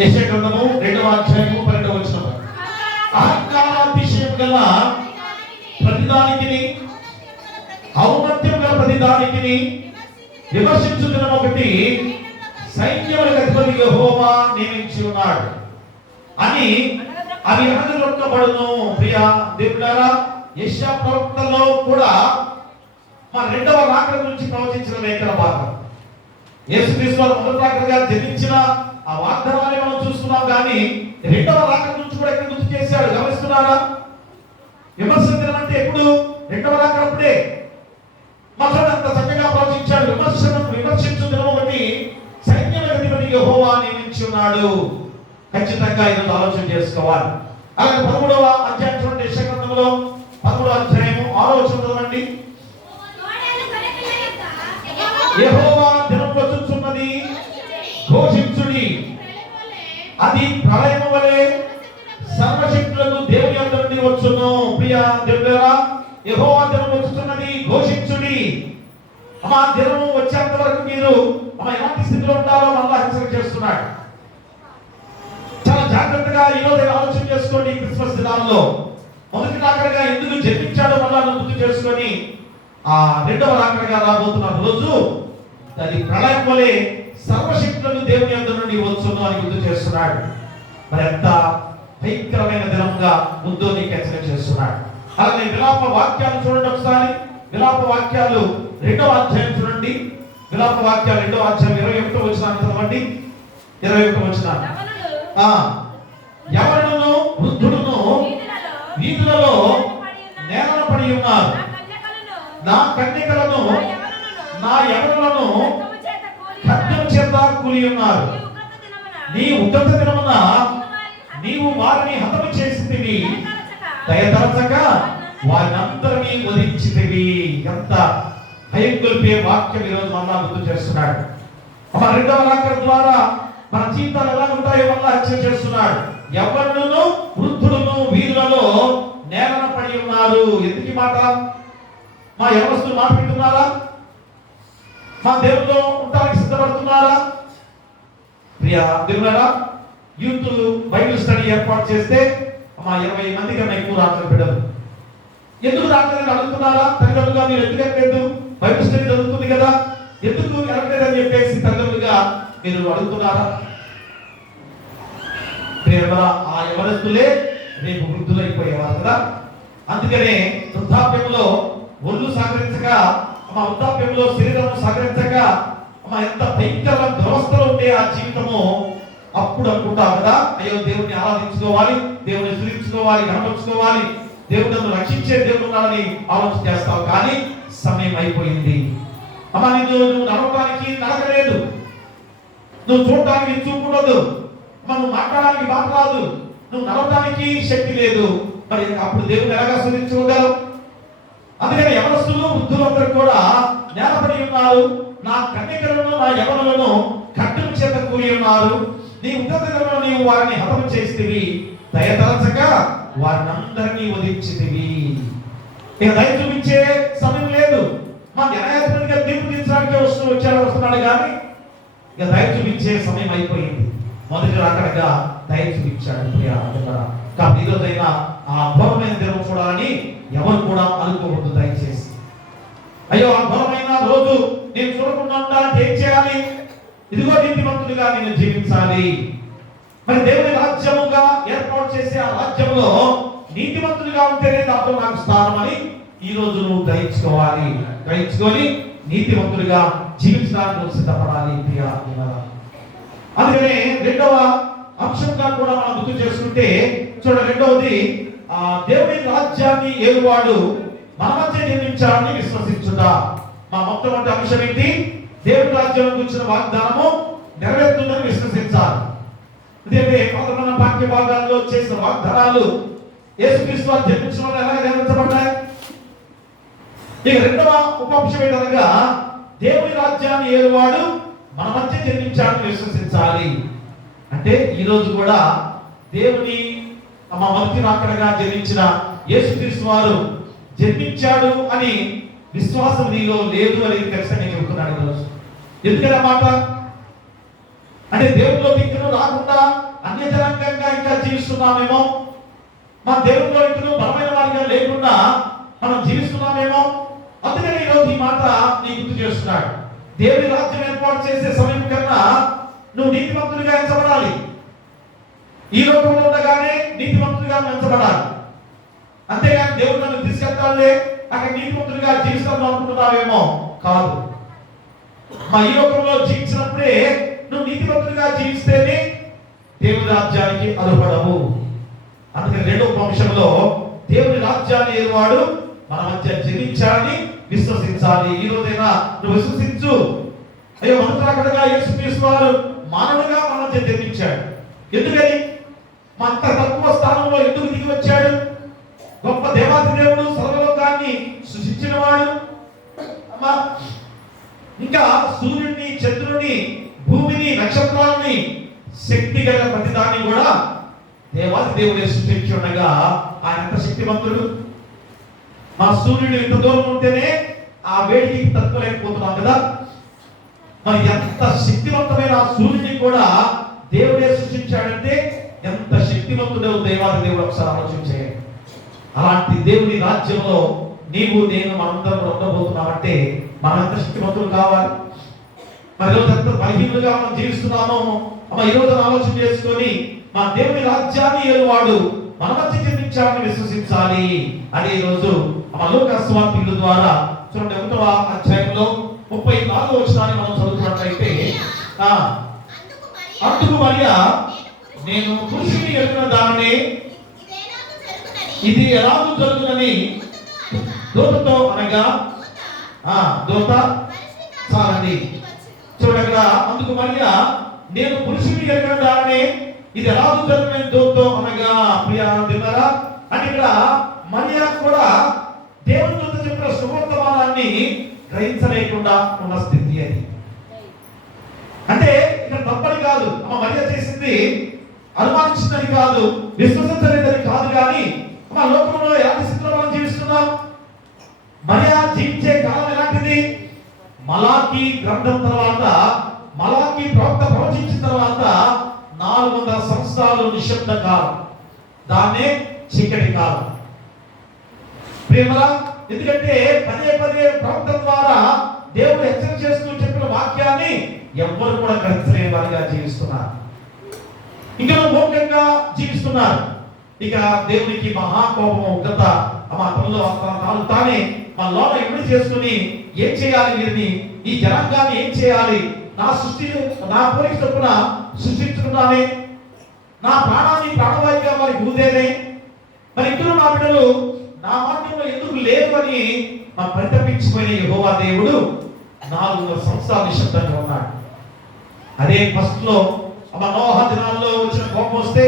యెషయా గ్రంథము 2వ అధ్యాయము 12వ వచనం. అహంకారాతిశయం గల ప్రతిదానికి, ఔన్నత్యం గల ప్రతిదానికి విమర్శించు దినం ఒకటి సైన్యములకు అధిపతి యెహోవా నియమించి ఉన్నాడు అని అవి అనగొట్టబడును. ప్రియా దేవులారా, యెషయా ప్రవక్తలో కూడా మా రెండవ రాకడ గురించి ప్రవచించిన లేఖన భాగం. యేసుక్రీస్తు వారు మొదటి రాకడగా జన్మించిన ఆ వాగ్దానాన్ని మనం చూస్తున్నాం. కానీ రెండవ రాకడ నుంచి కూడా ఎక్కడ గుర్తు చేశాడు గమనిస్తున్నారా? విమర్శన దినం అంటే ఎప్పుడు? రెండవ రాకడ అప్పుడే. మాత్రం అంత చక్కగా ప్రవచించాడు. విమర్శించు దినం ఒకటి సైన్యములకు అధిపతి యెహోవా నియమించి ఉన్నాడు. ఖచ్చితంగా ఇది ఆలోచన చేసుకోవాలి. అలాగే 13వ అధ్యాయం చూడండి. యెషయా గ్రంథంలో 13వ అధ్యాయము 6వ వచనం చదవండి. యెహోవా దినం వచ్చుచున్నది, ఘోషించుడి, అది ప్రళయము వలె సర్వశక్తులకు దేవుని యొద్ద నుండి వచ్చును. ప్రియా దేవులారా, యెహోవా దినం వచ్చుచున్నది, ఘోషించుడి. ఆ దినము వచ్చేంత వరకు మీరు ఎలాంటి స్థితిలో ఉంటారో మళ్ళా హెచ్చరిక చేస్తున్నాడు. చాలా జాగ్రత్తగా ఈరోజు ఆలోచన చేసుకోండి. ఈ క్రిస్మస్ దినాల్లో మొదటి రాకడగా ఎందుకు జన్మించాడో మళ్ళా గుర్తు చేసుకొని ఆ రెండవ రాకడగా రాబోతున్న రోజు అది ప్రళయం వలె సర్వశక్తులను దేవుని యందు నుండి వచ్చును అని గుర్తు చేస్తున్నాడు. మరి ఎంత భయంకరమైన దినంగా ముందు నీకు హెచ్చరిక చేస్తున్నాడు. అలాగే విలాప వాక్యాలు చూడండి ఒకసారి. విలాప వాక్యాలు 2వ అధ్యాయం చూడండి. విలాప వాక్యాలు 2వ అధ్యాయం 21వ వచనం చదవండి. 21వ వచనం. యవనులను వృద్ధులను వీధులలో నేలన పడి ఉన్నారు. నా కన్యకలను నా యవనులను ఖడ్గము చేత కూలి ఉన్నారు. నీ ఉగ్రత దినమున నీవు వారిని హతము చేసితివి, దయతలచక వారినందరినీ వధించితివి. ఎంత భయం గొలిపే వాక్యం ఈరోజు మళ్ళా గుర్తు చేస్తున్నాడు. మన రెండవ రాకడ ద్వారా మన జీవితాలు ఎలా ఉంటాయో మళ్ళా హెచ్చరిక చేస్తున్నాడు. యవ్వనులను వృద్ధులను వీధులలో నేలన పడి ఉన్నారు. ఎందుకు మాట? మా యవనస్తులు మాట వింటున్నారా? మా దేవుల్లో ఉండడానికి సిద్ధపడుతున్నారా? ప్రియ దేవులారా, యూత్ బైబిల్ స్టడీ ఏర్పాటు చేస్తే మా 20 మంది కన్నా ఎక్కువ రాత్రి బిడ్డలు ఎందుకు రాత్రి అడుగుతున్నారా? తల్లిదండ్రులుగా మీరు ఎందుకు ఎక్కలేదు? బైబిల్ స్టడీ జరుగుతుంది కదా, ఎందుకు ఎక్కలేదని చెప్పేసి తల్లిదండ్రులుగా మీరు అడుగుతున్నారా? ఆ యవనస్తులే రేపు వృద్ధులైపోయేవారు కదా. అందుకనే వృద్ధాప్యంలో ఒళ్ళు సహకరించక, మా వృద్ధాప్యంలో శరీరం సహకరించక ఎంత భయంకర దురవస్థలో ఉండే ఆ జీవితము అప్పుడు అనుకుంటాం కదా, అయ్యో దేవుడిని ఆరాధించుకోవాలి, దేవుడిని స్తుతించుకోవాలి, గణపరుచుకోవాలి, దేవుడు నన్ను రక్షించే దేవుడు ఉన్నాడని ఆలోచన చేస్తావు. కానీ సమయం అయిపోయింది. అమ్మా, నువ్వు నడవడానికి నడకలేదు, నువ్వు చూడటానికి చూపు ఉండదు, నువ్వు మాట్లాడడానికి మాట రాదు, నువ్వు నడవడానికి శక్తి లేదు. మరి అప్పుడు దేవుడు ఎలాగా స్తుతించుకోగలవు? అందుకని యవనస్తులు వృద్ధులందరూ కూడా నేలపడి ఉన్నారు. నా కన్యకలను నా యవనులను ఖడ్గము చేత కూలి ఉన్నారు. నీ ఉగ్రతలో నీవు వారిని హతము చేసితివి, దయతలచక వారినందరినీ వధించితివి. ఇక దయ చూపించే సమయం లేదు. మా న్యాయాధిపతిగా తీర్పు తీర్చడానికి వస్తున్నాడు కానీ ఇక దయ చూపించే సమయం అయిపోయింది. మొదటి రాకడగా దయ చూపించాడు. కాబట్టి ఈరోజైనా ఆ అద్భుతమైన దినం చూడాలని ఎవరు కూడా అనుకోవద్దు దయచేసి. అయ్యో, అద్భుతమైన రోజు నేను చూడకుండా ఉండాలంటే ఏం చేయాలి? ఇదిగో నీతిమంతుడిగా నేను జీవించాలి. మరి దేవుని రాజ్యముగా ఏర్పాటు చేసే ఆ రాజ్యంలో నీతిమంతుడిగా ఉంటేనే దాంట్లో నాకు స్థానం అని ఈ రోజు నువ్వు గ్రహించుకోవాలి. గ్రహించుకొని నీతిమంతుడిగా జీవించడానికి నువ్వు సిద్ధపడాలి. అందుకనే రెండవ అంశంగా కూడా మనం గుర్తు చేసుకుంటే చూడండి, రెండవది దేవుని రాజ్యాన్ని ఏలువాడు మన మధ్య నిర్మించాలని విశ్వసించుట. మా మొట్టమొదటి అంశం ఏంటి? దేవుని రాజ్యం గురించిన వాగ్దానము నెరవేరుతుందని విశ్వసించాలి. ఇదే కొంతమంది వాక్య భాగాల్లో చేసిన వాగ్దానాలు యేసుక్రీస్తు వారు జన్మించడం వల్ల ఎలా నెరవేర్చబడ్డాయి? ఇక రెండవ ఉపంశం ఏంటనగా దేవుని రాజ్యాన్ని ఏలువాడు మన మధ్య జన్మించాలని విశ్వసించాలి. అంటే ఈ రోజు కూడా దేవుని మా మొదటి రాకడగా జన్మించిన యేసుక్రీస్తు వారు జన్మించాడు అని విశ్వాసం నీలో లేదు అని ఖచ్చితంగా చెబుతున్నాడు ఈరోజు. ఎందుకని ఆ మాట? అంటే దేవుడిలో దిక్కును రాకుండా అన్య జనాంగంగా ఇంకా జీవిస్తున్నామేమో, మా దేవుడిలో దిక్కును బలమైన వారిగా లేకుండా మనం జీవిస్తున్నామేమో. అందుకని ఈరోజు ఈ మాట నీ గుర్తు చేస్తున్నాడు. దేవుని రాజ్యం ఏర్పాటు చేసే సమయం కన్నా నువ్వు నీతిమంతుడిగా ఎంచబడాలి. ఈ లోకంలో ఉండగానే నీతిమంతుడిగా ఎంచబడాలి. అంతేగాని దేవుడు నన్ను తీసుకెళ్తాడే అక్కడ నీతిమంతుడిగా జీవిస్తాను అనుకుంటున్నావేమో, కాదు. మా ఈ లోకంలో జీవించినప్పుడే నువ్వు నీతిమంతుడిగా జీవిస్తేనే దేవుని రాజ్యానికి అర్హుడవు. అందుకని రెండవ వంశంలో దేవుని రాజ్యాన్ని ఏలువాడు మన మధ్య జన్మించాలని విశ్వసించాలి. ఈ రోజైనా నువ్వు విశ్వసించు. అయ్యో, మొదటి రాకడగా యేసుక్రీస్తు వారు మానవుడిగా మన మధ్య జన్మించాడు. ఎందుకని? అంత తక్కువ స్థానంలో ఎందుకు దిగి వచ్చాడు? గొప్ప దేవాది దేవుడు, సర్వలోకాన్ని సృష్టించిన వాడు, ఇంకా సూర్యుడిని, చంద్రుడిని, భూమిని, నక్షత్రాలని, శక్తి గల ప్రతిదాన్ని కూడా దేవాది దేవుడే సృష్టించి ఉండగా ఆయన ఎంత శక్తివంతుడు. మా సూర్యుడు ఇంత దూరం ఉంటేనే ఆ వేడికి తట్టుకోలేకపోతున్నాం కదా. మరి ఎంత శక్తివంతమైన ఆ సూర్యుడిని కూడా దేవుడే సృష్టించాడంటే ఎంత శక్తివంతుడో దేవాది దేవుడు ఒకసారి ఆలోచించే. అలాంటి దేవుని రాజ్యంలో నీవు నేను మనందరం కూడా ఉండబోతున్నామంటే మనం ఎంత శక్తివంతులు కావాలి. మరి ఈరోజు ఎంత బలహీనులుగా మనం జీవిస్తున్నామో ఈ రోజు ఆలోచన చేసుకొని మా దేవుని రాజ్యాన్ని ఏలువాడు మన మధ్య జన్మించాలని విశ్వసించాలి అని ఈరోజు లూకాసు సువార్త ద్వారా చూడండి 1వ అధ్యాయంలో 34వ వచనాన్ని మనం చదువుతున్నట్లయితే, అందుకు మరియా నేను పురుషుని ఎరిగిన దానిని ఇది ఎలాగూ జరుగునని దూతతో అనగా దూత చాలండి చూడక అందుకు మరియా నేను పురుషుని ఎరిగిన దానిని ఇది ఎలాగూ జరుగునని దూతతో అనగా ప్రియా దినరా అని ఇక్కడ మరియా కూడా దేవుని దూత చెప్పిన శుభవర్తమానాన్ని గ్రహించలేకుండా ఉన్న స్థితి అది. అంటే ఇక్కడ తప్పని కాదు, మరియా చేసింది అనుమానించిందని కాదు, విశ్వసించలేదని కాదు, కానీ మా లోకంలో ఎలాంటి స్థితిలో మనం జీవిస్తున్నాం. మరియా జీవించే కాలం ఎలాంటిది? మలాకీ గ్రంథం తర్వాత, మలాకీ ప్రవక్త ప్రవచించిన తర్వాత 400 సంవత్సరాలు నిశ్శబ్ద కాలం, దాన్నే చీకటి కాలం. ప్రేమరా, ఎందుకంటే పదే ప్రవక్త ద్వారా దేవుడు హెచ్చరిక చేస్తూ చెప్పిన వాక్యాన్ని ఎవ్వరు కూడా గ్రహించలేని వారిగా జీవిస్తున్నారు. ఇంకా మౌనంగా జీవిస్తున్నారు. ఇక దేవునికి మహాకోపం ఉగ్రత తనలో తానే మన లోన ఎప్పుడు చేసుకుని ఏం చేయాలి, వీరిని ఈ జనాంగాన్ని ఏం చేయాలి, నా సృష్టి నా పోలిక చొప్పున సృష్టించుకున్నానే, నా ప్రాణాన్ని ప్రాణవాయుగా వారికి ఊదేనే, మరి ఇద్దరు నా బిడ్డలు నా మార్గంలో ఎందుకు లేరు అని పరితపించిపోయిన యెహోవా దేవుడు 400 సంవత్సరాలు నిశ్శబ్దంగా ఉన్నాడు. అదే ఫస్ట్ లో నోహ దినాల్లో వచ్చిన కోపం వస్తే,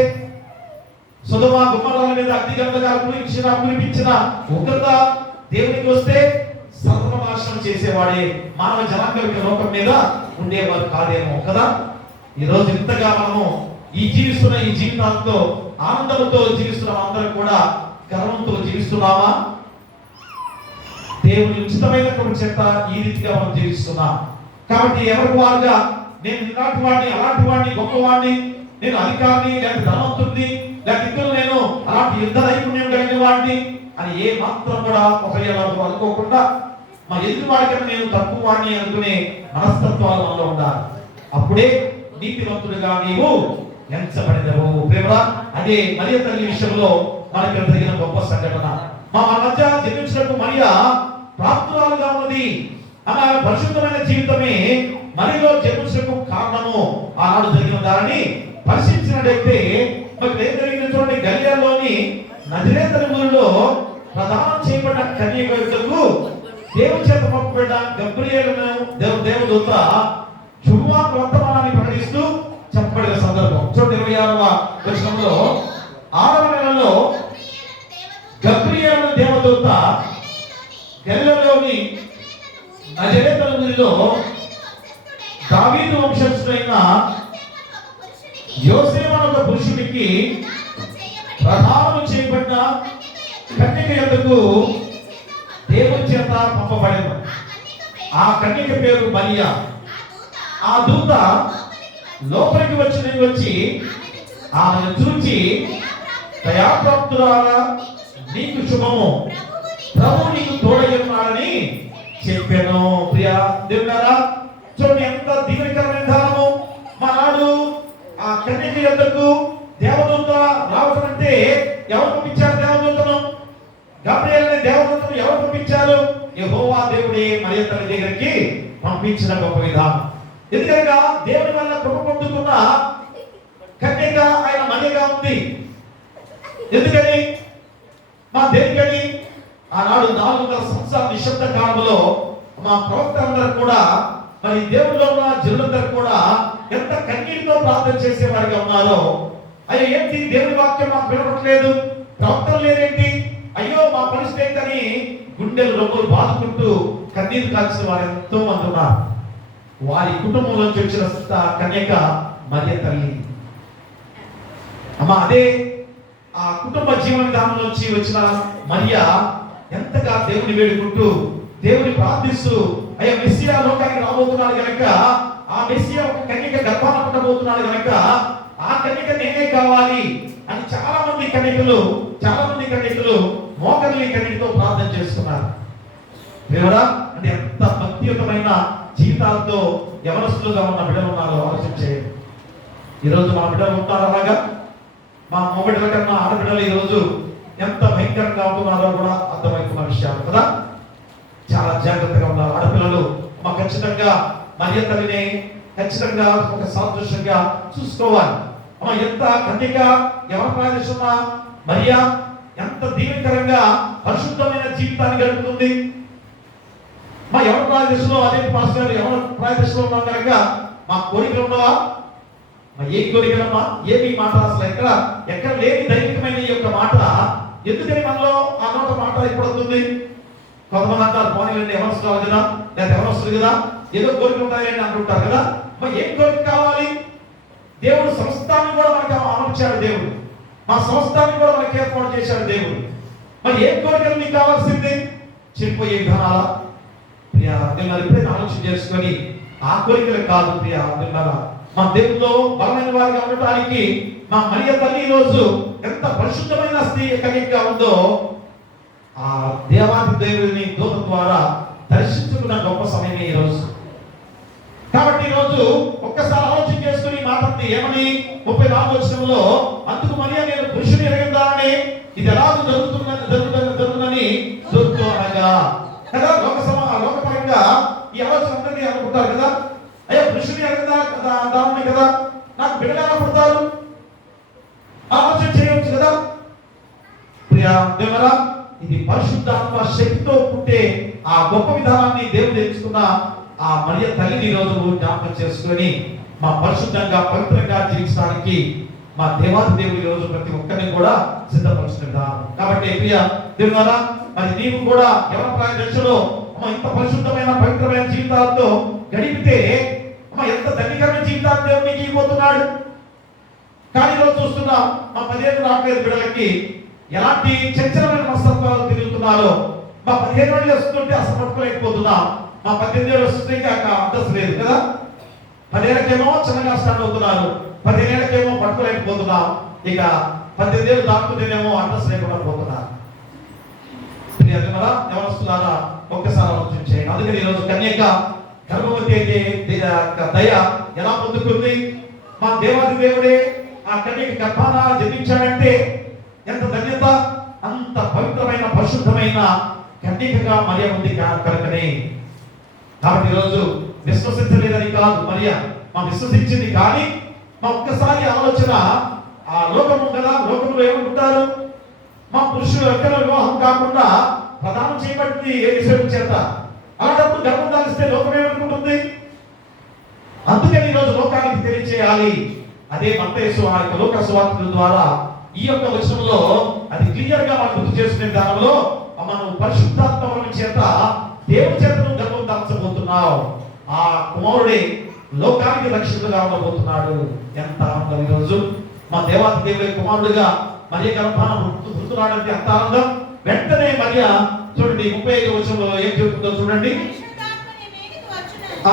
సొదొమ గొమొర్రాల మీద అగ్నిగంధకాలు కురిపించిన ఉగ్రత దేవునికి వస్తే సర్వనాశనం చేసేవాడే మానవ జనాంగం లోకం మీద ఉండేవారు కాదేమో కదా. ఈరోజు ఇంతగా మనము ఈ జీవితాలతో ఆనందంతో జీవిస్తున్నాం, అందరం కూడా గర్వంతో జీవిస్తున్నామా? దేవుని ఉచితమైనటువంటి చేత ఈ రీతిగా మనం జీవిస్తున్నాం. కాబట్టి ఎవరికి వారుగా నేను ఇలాంటి వాడిని, అలాంటి వాడిని, గొప్పవాడిని, నేను అధికారిని, లేక ధనవంతుడిని, లేక ఇద్దరు నేను అలాంటి యుద్ధ నైపుణ్యం కలిగిన వాడిని అని ఏ మాత్రం కూడా ఒకరు అనుకోకుండా మా ఎదుటి వాడికన్నా నేను తక్కువ వాడిని అనుకునే మనస్తత్వాలు మనలో ఉండాలి. అప్పుడే నీతివంతుడిగా నీవు ఎంచబడినవు. ప్రేమరా, అదే మరియ తల్లి విషయంలో మనకి జరిగిన గొప్ప సంఘటన. మన మధ్య జన్మించినట్టు మరియా ప్రాప్తురాలుగా ఉన్నది. ఆమె పరిశుద్ధమైన జీవితమే మరియలో జన్మించకు కారణము. ఆనాడు జరిగిన దానిని పరిశీలించినట్లయితే మనకి ఏం జరిగింది చూడండి. గలిలయలోని నజరేతు ఊరిలో ప్రదానం చేయబడ్డ కన్యకకు దేవుని చేత పంపబడ్డ గబ్రియేలును దేవదూత శుభవార్త వర్తమానాన్ని ప్రకటిస్తూ చెప్పబడిన సందర్భం చూడండి. 26వ వచనంలో 6వ నెలలో గబ్రియేలు దేవదూత గలిలయలోని నజరేతు ఊరిలో దావీదు వంశస్థుడైన యోసేపు అనే ఒక పురుషునికి ప్రదానం చేయబడిన కన్యక యొద్దకు దేవుని చేత పంపబడిన ఆ కన్యక పేరు మరియా. ఆ దూత లోపలికి వచ్చి ఆమెను చూచి, దయాప్రాప్తురాలా, నీకు శుభము, ప్రభువు నీకు తోడై ఉన్నాడని చెప్పాను. ప్రియా దేవుడారా, చూడండి ఎంత దీవెనకరమైన విధానము. మనాడు ఆ కన్యక యొద్దకు దేవదూత రావడం అంటే ఎవరు పంపించారు? దేవదూతను, గబ్రియేలు అనే దేవదూతను ఎవరు పంపించారు? యెహోవా దేవుడే మరియ తల్లి దగ్గరికి పంపించిన గొప్ప విధానం. ఎందుకనగా దేవుని వల్ల కృప పొందుకున్న కన్యక ఆయన మరియగా ఉంది. ఎందుకని? మా దేనికని? ఆనాడు 400 సంవత్సరాల నిశ్శబ్ద కాలంలో మా ప్రవక్తలందరూ కూడా, మరి దేవుల్లో ఉన్న జనులందరూ కూడా ఎంత కన్నీటితో ప్రార్థన చేసేవారిగా ఉన్నారో. అయ్యో ఏంటి దేవుని వాక్యం మాకు వినపట్లేదు, ప్రవక్తలు లేరేంటి, అయ్యో మా పరిస్థితి ఏంటని గుండెలు రొమ్ములు బాదుకుంటూ కన్నీరు కాల్చిన వారు ఎంతో మంది ఉన్నారు. వారి కుటుంబంలోంచి వచ్చిన కన్యక మరియ తల్లి. అదే ఆ కుటుంబ జీవన విధానంలోంచి వచ్చిన మరియ ఎంతగా దేవుని వేడుకుంటూ, దేవుని ప్రార్థిస్తూ, అయ్యా మెస్సియా లోకానికి రాబోతున్నాడు గనక, ఆ మెస్సియా ఒక కన్యక గర్భాన పుట్టబోతున్నాడు గనక ఆ కన్యక నేనే కావాలి అని చాలా మంది కన్యకలు మోకరిల్లి కన్యకతో ప్రార్థన చేస్తున్నారు. దేవుడా, అంటే ఎంత భక్తియుతమైన జీవితాలతో యవనస్తులుగా ఉన్న బిడ్డలు ఉన్నారో ఆలోచన చేయండి. ఈరోజు మా బిడ్డలు ఉంటారు అలాగా. మా మొబిడ్డల కన్నా ఆడబిడ్డలు ఈరోజు ఎంత భయంకరంగా ఉంటున్నారో కూడా అర్థమవుతున్న విషయాలు కదా. చాలా జాగ్రత్తగా ఉన్నారు ఆడపిల్లలు. మా ఖచ్చితంగా మరియ తల్లిని ఖచ్చితంగా ఒక సాదృశ్యంగా చూసుకోవాలి. అమ్మ ఎంత కన్యక ఎవరి ప్రాదేశున్నా మరియా ఎంత దీవెనకరంగా పరిశుద్ధమైన జీవితాన్ని గడుపుతుంది. మా ఎవరి ప్రాదేశంలో అదే పాస్టర్ ఎవరి ప్రాదేశంలో ఉన్నాం కనుక మా కోరికలు ఉండవా? ఏ కోరికలమ్మా? ఏమి మాట అసలు ఎక్కడ లేని దైవికమైన ఈ యొక్క మాట ఎందుకని మనలో ఆ నోట మాట ఇప్పుడుతుంది? కొంతమంది అంటారు పోనీ ఎవరొస్తారు కదా, లేదా ఎవరొస్తారు కదా, ఏదో కోరిక ఉంటాయని అంటుంటారు కదా. మరి ఏం కోరిక కావాలి? దేవుడు సంస్థాన్ని కూడా మనకి అమర్చాడు. దేవుడు మా సంస్థాన్ని కూడా మనకి ఏర్పాటు చేశాడు దేవుడు. మరి ఏం కోరికలు మీకు కావాల్సింది? చెడిపోయే విధానాలా? ప్రియా మిమ్మల్ని ఎప్పుడైనా ఆలోచన చేసుకొని ఆ కోరికలు కాదు ప్రియా మిమ్మల్ని మా దేవుల్లో బలమైన వారిగా ఉండటానికి మా మరియ తల్లి ఈ రోజు ఎంత పరిశుద్ధమైన స్త్రీ కన్యకగా ఉందో ఆ దేవాది దేవుని దూత ద్వారా దర్శించుకున్న గొప్ప సమయమే ఈ రోజు. కాబట్టి ఈ రోజు ఒక్కసారి ఆలోచన చేసుకుని మాట్లాడితే ఏమని 34వ వచనంలో అందుకు మరియ నేను పురుషుని ఎరగిందానని ఇది ఎలా జరుగుతుందని అనగా కదా. లోకపరంగా ఈ ఆలోచన అందరినీ అనుకుంటారు కదా, అయ్యా పురుషుని ఎరగదా దాని కదా, నాకు బిడ్డలు ఎలా పుడతారు ఆలోచన చేయవచ్చు కదా. ప్రియా దేవురా, ఇది పరిశుద్ధాత్మ శక్తితో పుట్టే ఆ గొప్ప విధానాన్ని దేవుడు ఎంచుకున్న ఆ మరియ తల్లిని ఈ రోజు జ్ఞాపకం చేసుకొని మా పరిశుద్ధంగా పవిత్రంగా జీవించడానికి మా దేవాది దేవుడు ఈ రోజు ప్రతి ఒక్కరిని కూడా సిద్ధపరుచిన విధానం. కాబట్టి ప్రియ దేవుడా, మరి నీవు కూడా ఎవరి ప్రాయదశలో ఇంత పరిశుద్ధమైన పవిత్రమైన జీవితాలతో గడిపితే ఎంత ధన్యకరమైన జీవితాలు దేవుడు నీకు ఇవ్వబోతున్నాడు. కానీ ఈరోజు చూస్తున్నాం మా 10 ఏళ్ళు రావట్లేదు బిడ్డలకి ఎలాంటి చంచలమైన మనస్తత్వాలు తిరుగుతున్నారో. మా 15 ఏళ్ళు వస్తుంటే అసలు పట్టుకోలేకపోతున్నాం. మా 18 ఏళ్ళు వస్తుంటే అంతస్తు లేదు కదా. 10 ఏళ్ళకేమో చిన్నగా స్టార్ట్ అవుతున్నారు, 15 ఏళ్ళకేమో పట్టుకోలేకపోతున్నాం. ఇక 18 ఏళ్ళు దాటుతుంటేనేమో అంతస్తు లేకుండా పోతున్నారు. ఎవరు వస్తున్నారా ఒక్కసారి ఆలోచన చేయండి. అందుకని ఈరోజు కన్యక గర్భవతి అయితే దయ ఎలా పొందుకుంది? మా దేవాది దేవుడే ఆ కన్యక గర్భాన జన్మించాడంటే ఎంత ధన్యత! అంత పవిత్రమైన పరిశుద్ధమైన కన్యకగా మరియ ఉంది కనుకనే. కాబట్టి ఈరోజు విశ్వసించలేదని కాదు మరియ, మా విశ్వసించింది. కానీ మా ఒక్కసారి ఆలోచన ఆ లోకము కదా, లోకంలో ఏమనుకుంటారు? మా పురుషులు ఎక్కడ వివాహం కాకుండా ప్రదానం చేయబడింది ఏ విషయం చేత. అలాంటప్పుడు గర్భం దాలిస్తే లోకం ఏమనుకుంటుంది? అందుకని ఈరోజు లోకానికి తెలియచేయాలి. అదే మత్తయి ఆ యొక్క లోక సువార్తల ద్వారా ఈ యొక్క వచనంలో అది క్లియర్ గా మనం గుర్తు చేసుకునే దానిలో మనం పరిశుద్ధాత్మ చేత దేవుని చేత గర్భం దాల్చబోతున్నావు. ఆ కుమారుడే లోకానికి రక్షకుడుగా ఉండబోతున్నాడు. ఎంత ఆనందం! ఈరోజు మా దేవాది దేవుడి కుమారుడుగా మరియ గర్భాన పుడుతున్నాడంటే ఎంత ఆనందం! వెంటనే మరియ చూడండి 35వ వచనంలో ఏం చెబుతుందో చూడండి.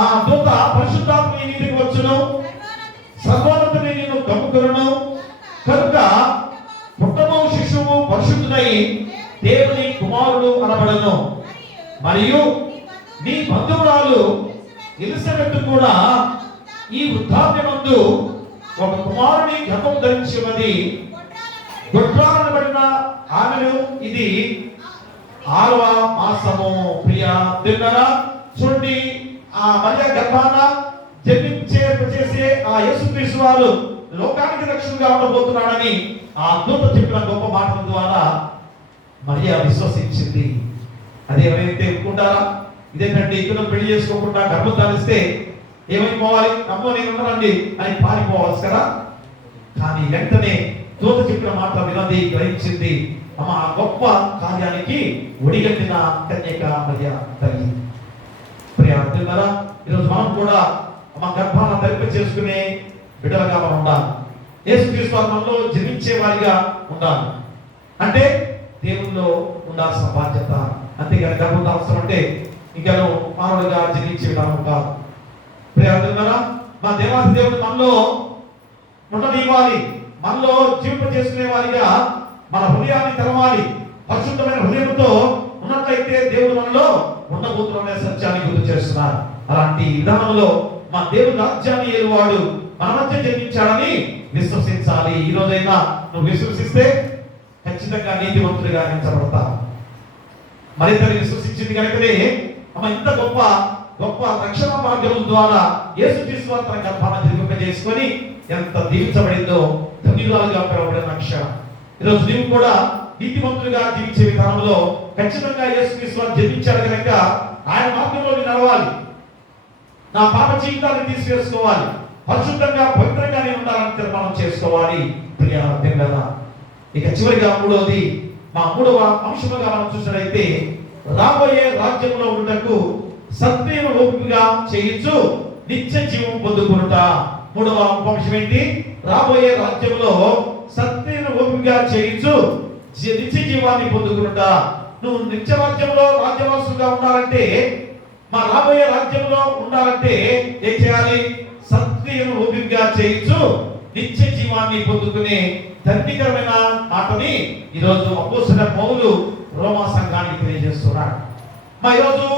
ఆ దూత పరిశుద్ధాత్మ నీ మీదకి వచ్చును, సర్వోన్నతుని నిన్ను కమ్ముకొనును, కనుక పుట్టబో శిశువు పరిశుద్ధుడై దేవుని కుమారుడు అనబడను. మరియు నీ బంధువురాలు ఎలిజబెత్ కూడా ఈ వృద్ధాప్యమందు ఒక కుమారుని గర్భం ధరించి ఉన్నది. గొడ్రాలనబడిన ఆమెను ఇది 6వ మాసము. ప్రియా తిన్నారా చూడండి, ఆ మరియ గర్భాన జన్మించేసే ఆ యేసుక్రీస్తు వారు లోకానికి రక్షకుడుగా ఉండబోతున్నాడని ఆ దూత చెప్పిన గొప్ప మాటల ద్వారా మరియ విశ్వసించింది. అది ఎవరైతే ఒప్పుకుంటారా? ఇదేంటంటే ఇక్కడ పెళ్లి చేసుకోకుండా గర్భం ధరిస్తే ఏమైపోవాలి? అమ్మో నేను ఉన్నానండి అని పారిపోవాలి కదా. కానీ వెంటనే దూత చెప్పిన మాట వినది, గ్రహించింది. అమ్మ ఆ గొప్ప కార్యానికి ఒడిగట్టిన కన్యక మరియ తల్లి. ప్రియారా, ఈరోజు మనం కూడా మా గర్భాన్ని ధరింప చేసుకునే బిడ్డలుగా మనం ఉండాలి. యేసుక్రీస్తు మనలో జన్మించే వారిగా ఉండాలి. అంటే దేవుల్లో ఉండాల్సిన బాధ్యత. అంతేగాని గర్భం అవసరం అంటే ఇంకా మానవుడిగా జన్మించే విధానం కాదు. ప్రియారా, మా దేవాది దేవుడు మనలో ఉండనివ్వాలి. మనలో జీవింపజేసుకునే వారిగా మన హృదయాన్ని తెరవాలి. పరిశుద్ధమైన హృదయంతో ఉన్నట్లయితే దేవుడు మనలో ఉండబోతున్న సత్యాన్ని గుర్తు చేస్తున్నారు. అలాంటి విధానంలో మా దేవుడు రాజ్యాన్ని ఏలువాడు మన మధ్య జన్మించాడని విశ్వసించాలి. ఈ రోజైనా నువ్వు విశ్వసిస్తే ఖచ్చితంగా నీతివంతుడిగా ఎంచబడతావు. మరింత విశ్వసించింది కనుకనే ఇంత గొప్ప గొప్ప రక్షణ మార్గం ద్వారా యేసుక్రీస్తు వారు తన గర్భాన్ని జరిగింపజేసుకొని ఎంత దీవించబడిందో ధన్యురాలుగా పిలువబడిన అక్షరం. ఈరోజు నీవు కూడా నీతివంతులుగా జీవించే విధానంలో ఖచ్చితంగా యేసుక్రీస్తు వారు జన్మించాడు కనుక ఆయన మార్గంలో నడవాలి. నా పాప జీవితాన్ని తీసివేసుకోవాలి. పరిశుద్ధంగా పవిత్రంగా నేను ఉండాలని తీర్మానం చేసుకోవాలి. ప్రియ, ఇక చివరిగా మూడవది, మా మూడవ అంశముగా మనం చూసినట్లయితే రాబోయే రాజ్యంలో ఉండకు సత్యము ఓపికగా చేయించు నిత్య జీవం పొందుకునుట. మూడవ అంశం ఏంటి? రాబోయే రాజ్యంలో సత్యము ఓపికగా చేయించు నిత్య జీవాన్ని పొందుకునుట. నువ్వు నిత్య రాజ్యంలో రాజ్యవాసుగా ఉండాలంటే, మా రాబోయే రాజ్యంలో ఉండాలంటే ఏం చేయాలి? సత్యము ఓపికగా చేయించు నిత్య జీవాన్ని పొందుకునే ధన్యకరమైన మాటని ఈరోజు అపోస్తలుడైన పౌలు రోమా సంఘానికి తెలియజేస్తున్నాడు. మా ఈరోజు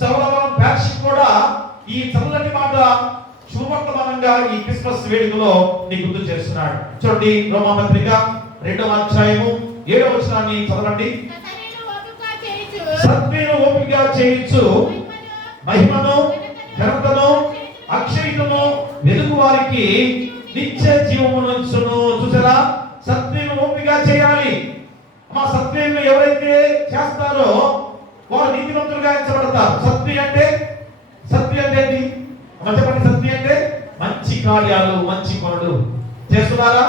సౌరవరం ప్యాషిక్ కూడా ఈ చల్లటి మాట శుభవర్తమానంగా ఈ క్రిస్మస్ వేడుకలో నీకు గుర్తు చేస్తున్నాడు. చూడండి, రోమా పత్రిక 2వ అధ్యాయము 7వ వచనాన్ని చదవండి. సత్యను ఓపికగా చేయించు మహిమను ఘనతను అక్షయతను వెలుగు వారికి నిత్య జీవమునుంచును. చూసారా, సత్యను ఓపికగా చేయాలి. మా సత్యను ఎవరైతే చేస్తారో వారు నీతివంతులుగా ఎంచబడతారు. సత్యం అంటే ఏంటి? చెప్పండి. సత్యం అంటే మంచి కార్యాలు, మంచి పనులు చేస్తున్నారా?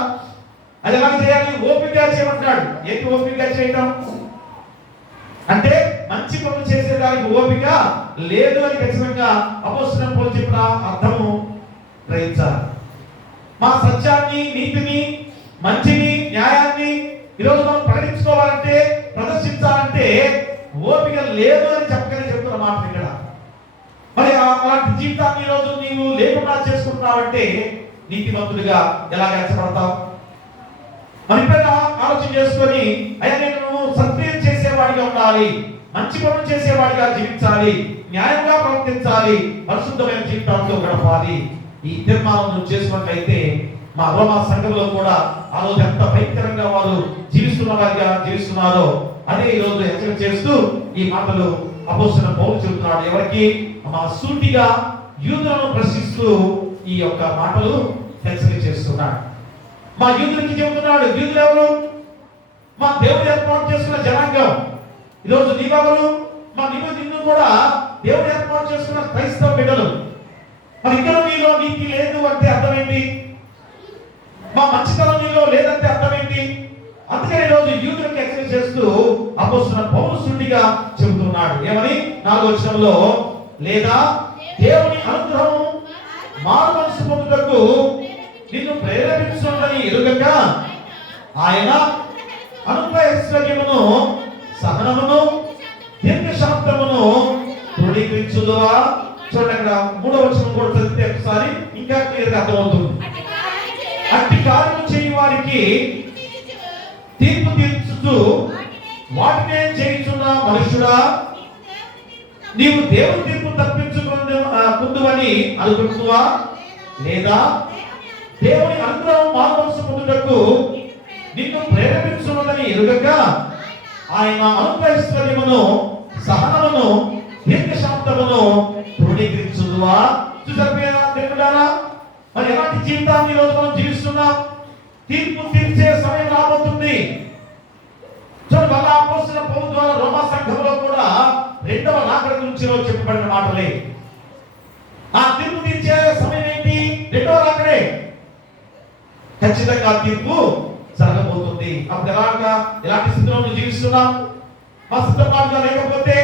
అది ఎలా చేయాలి? ఓపికగా చేయమంటాడు. ఏంటి ఓపికగా చేయటం అంటే? మంచి పనులు చేసేదానికి ఓపిక లేదు అని ఖచ్చితంగా అపోస్తలుడైన పౌలు చెప్పిన అర్థము గ్రహించాలి. మా సత్యాన్ని, నీతిని, మంచిని, న్యాయాన్ని ఈరోజు మనం ప్రకటించుకోవాలంటే, ప్రదర్శించాలంటే ఓపిక లేదు అని చెప్పకనే చెప్తున్న మాట ఇక్కడ. మరి అలాంటి జీవితాన్ని ఈరోజు నీవు లేకుండా చేసుకుంటున్నావంటే నీతిమంతుడిగా ఎలా ఎంచబడతావు? మరి ఇప్పుడు ఆలోచన చేసుకొని, అయ్యా నేను సత్యం చేసేవాడిగా ఉండాలి, మంచి పనులు చేసేవాడిగా జీవించాలి, న్యాయంగా ప్రవర్తించాలి, పరిశుద్ధమైన జీవితాలతో గడపాలి. ఈ తీర్మానం నువ్వు చేసుకున్నట్లయితే మా రోమా సంఘంలో కూడా ఆ రోజు ఎంత భయంకరంగా వారు జీవిస్తున్న వారిగా జీవిస్తున్నారో అదే ఈ రోజు హెచ్చరిక చేస్తూ ఈ మాటలు అపోస్తలుడైన పౌలు చెబుతున్నాడు. ఎవరికి? మా సూటిగా యూదులను ప్రశ్నిస్తూ ఈ యొక్క మాటలు హెచ్చరిక చేస్తున్నాడు. మా యూదులకి చెబుతున్నాడు. యూదులు ఎవరు? మా దేవుడు ఏర్పాటు చేసుకున్న జనాంగం. ఈరోజు నీవెవరు? మా నిన్ను కూడా దేవుడు ఏర్పాటు చేసుకున్న క్రైస్తవ బిడ్డలు. మరి ఇక్కడ నీలో నీతి లేదు అంటే అర్థం ఏంటి? మా మంచితనం నీలో లేదంటే అర్థం ఏంటి? అందుకని ఈరోజు యూదులకు హెచ్చరిక చేస్తూ అపోస్తలుడైన పౌలు సూటిగా చెబుతున్నాడు. ఏమని? 4వ వచనంలో, లేదా దేవుని అనుగ్రహం మారు మనసు పొందుటకు నిన్ను ప్రేరేపించునని ఎరుగక ఆయన అనుగ్రహైశ్వర్యమును సహనమును దీర్ఘశాంతమును తృణీకరించుదువా. చూడండి, అక్కడ 3వ వచనం కూడా చదివితే ఒకసారి ఇంకా క్లియర్గా అర్థమవుతుంది. అట్టి కార్యము చేయి వారికి తీర్పు తీర్చుతూ వాటినే చేయుచున్న మనుషుడా, నీవు దేవుని తీర్పు తప్పించుకుందువని అనుకుంటువా? లేదా దేవుని అనుగ్రహం మారు మనసు పొందుటకు నిన్ను ప్రేరేపించున్నదని ఎరుగక ఆయన అనుగ్రహైశ్వర్యమును సహనమును దీర్ఘశాంతమును తృణీకరించుదువా. చూసారా, మరి ఎలాంటి జీవితాన్ని ఈ రోజు మనం జీవిస్తున్నాం? తీర్పు తీర్చే సమయం రాబోతుంది. చూడండి, మళ్ళా అపోస్తలుడైన పౌలు ద్వారా రోమా సంఘంలో కూడా 2వ రాకడ గురించి చెప్పబడిన మాటలే. ఆ తీర్పు తీర్చే సమయం ఏంటి? 2వ రాకడే. ఖచ్చితంగా తీర్పు జరగబోతుంది. అప్పుడు ఎలాంటి స్థితిలో జీవిస్తున్నాం? మా సిద్ధపాటుగా లేకపోతే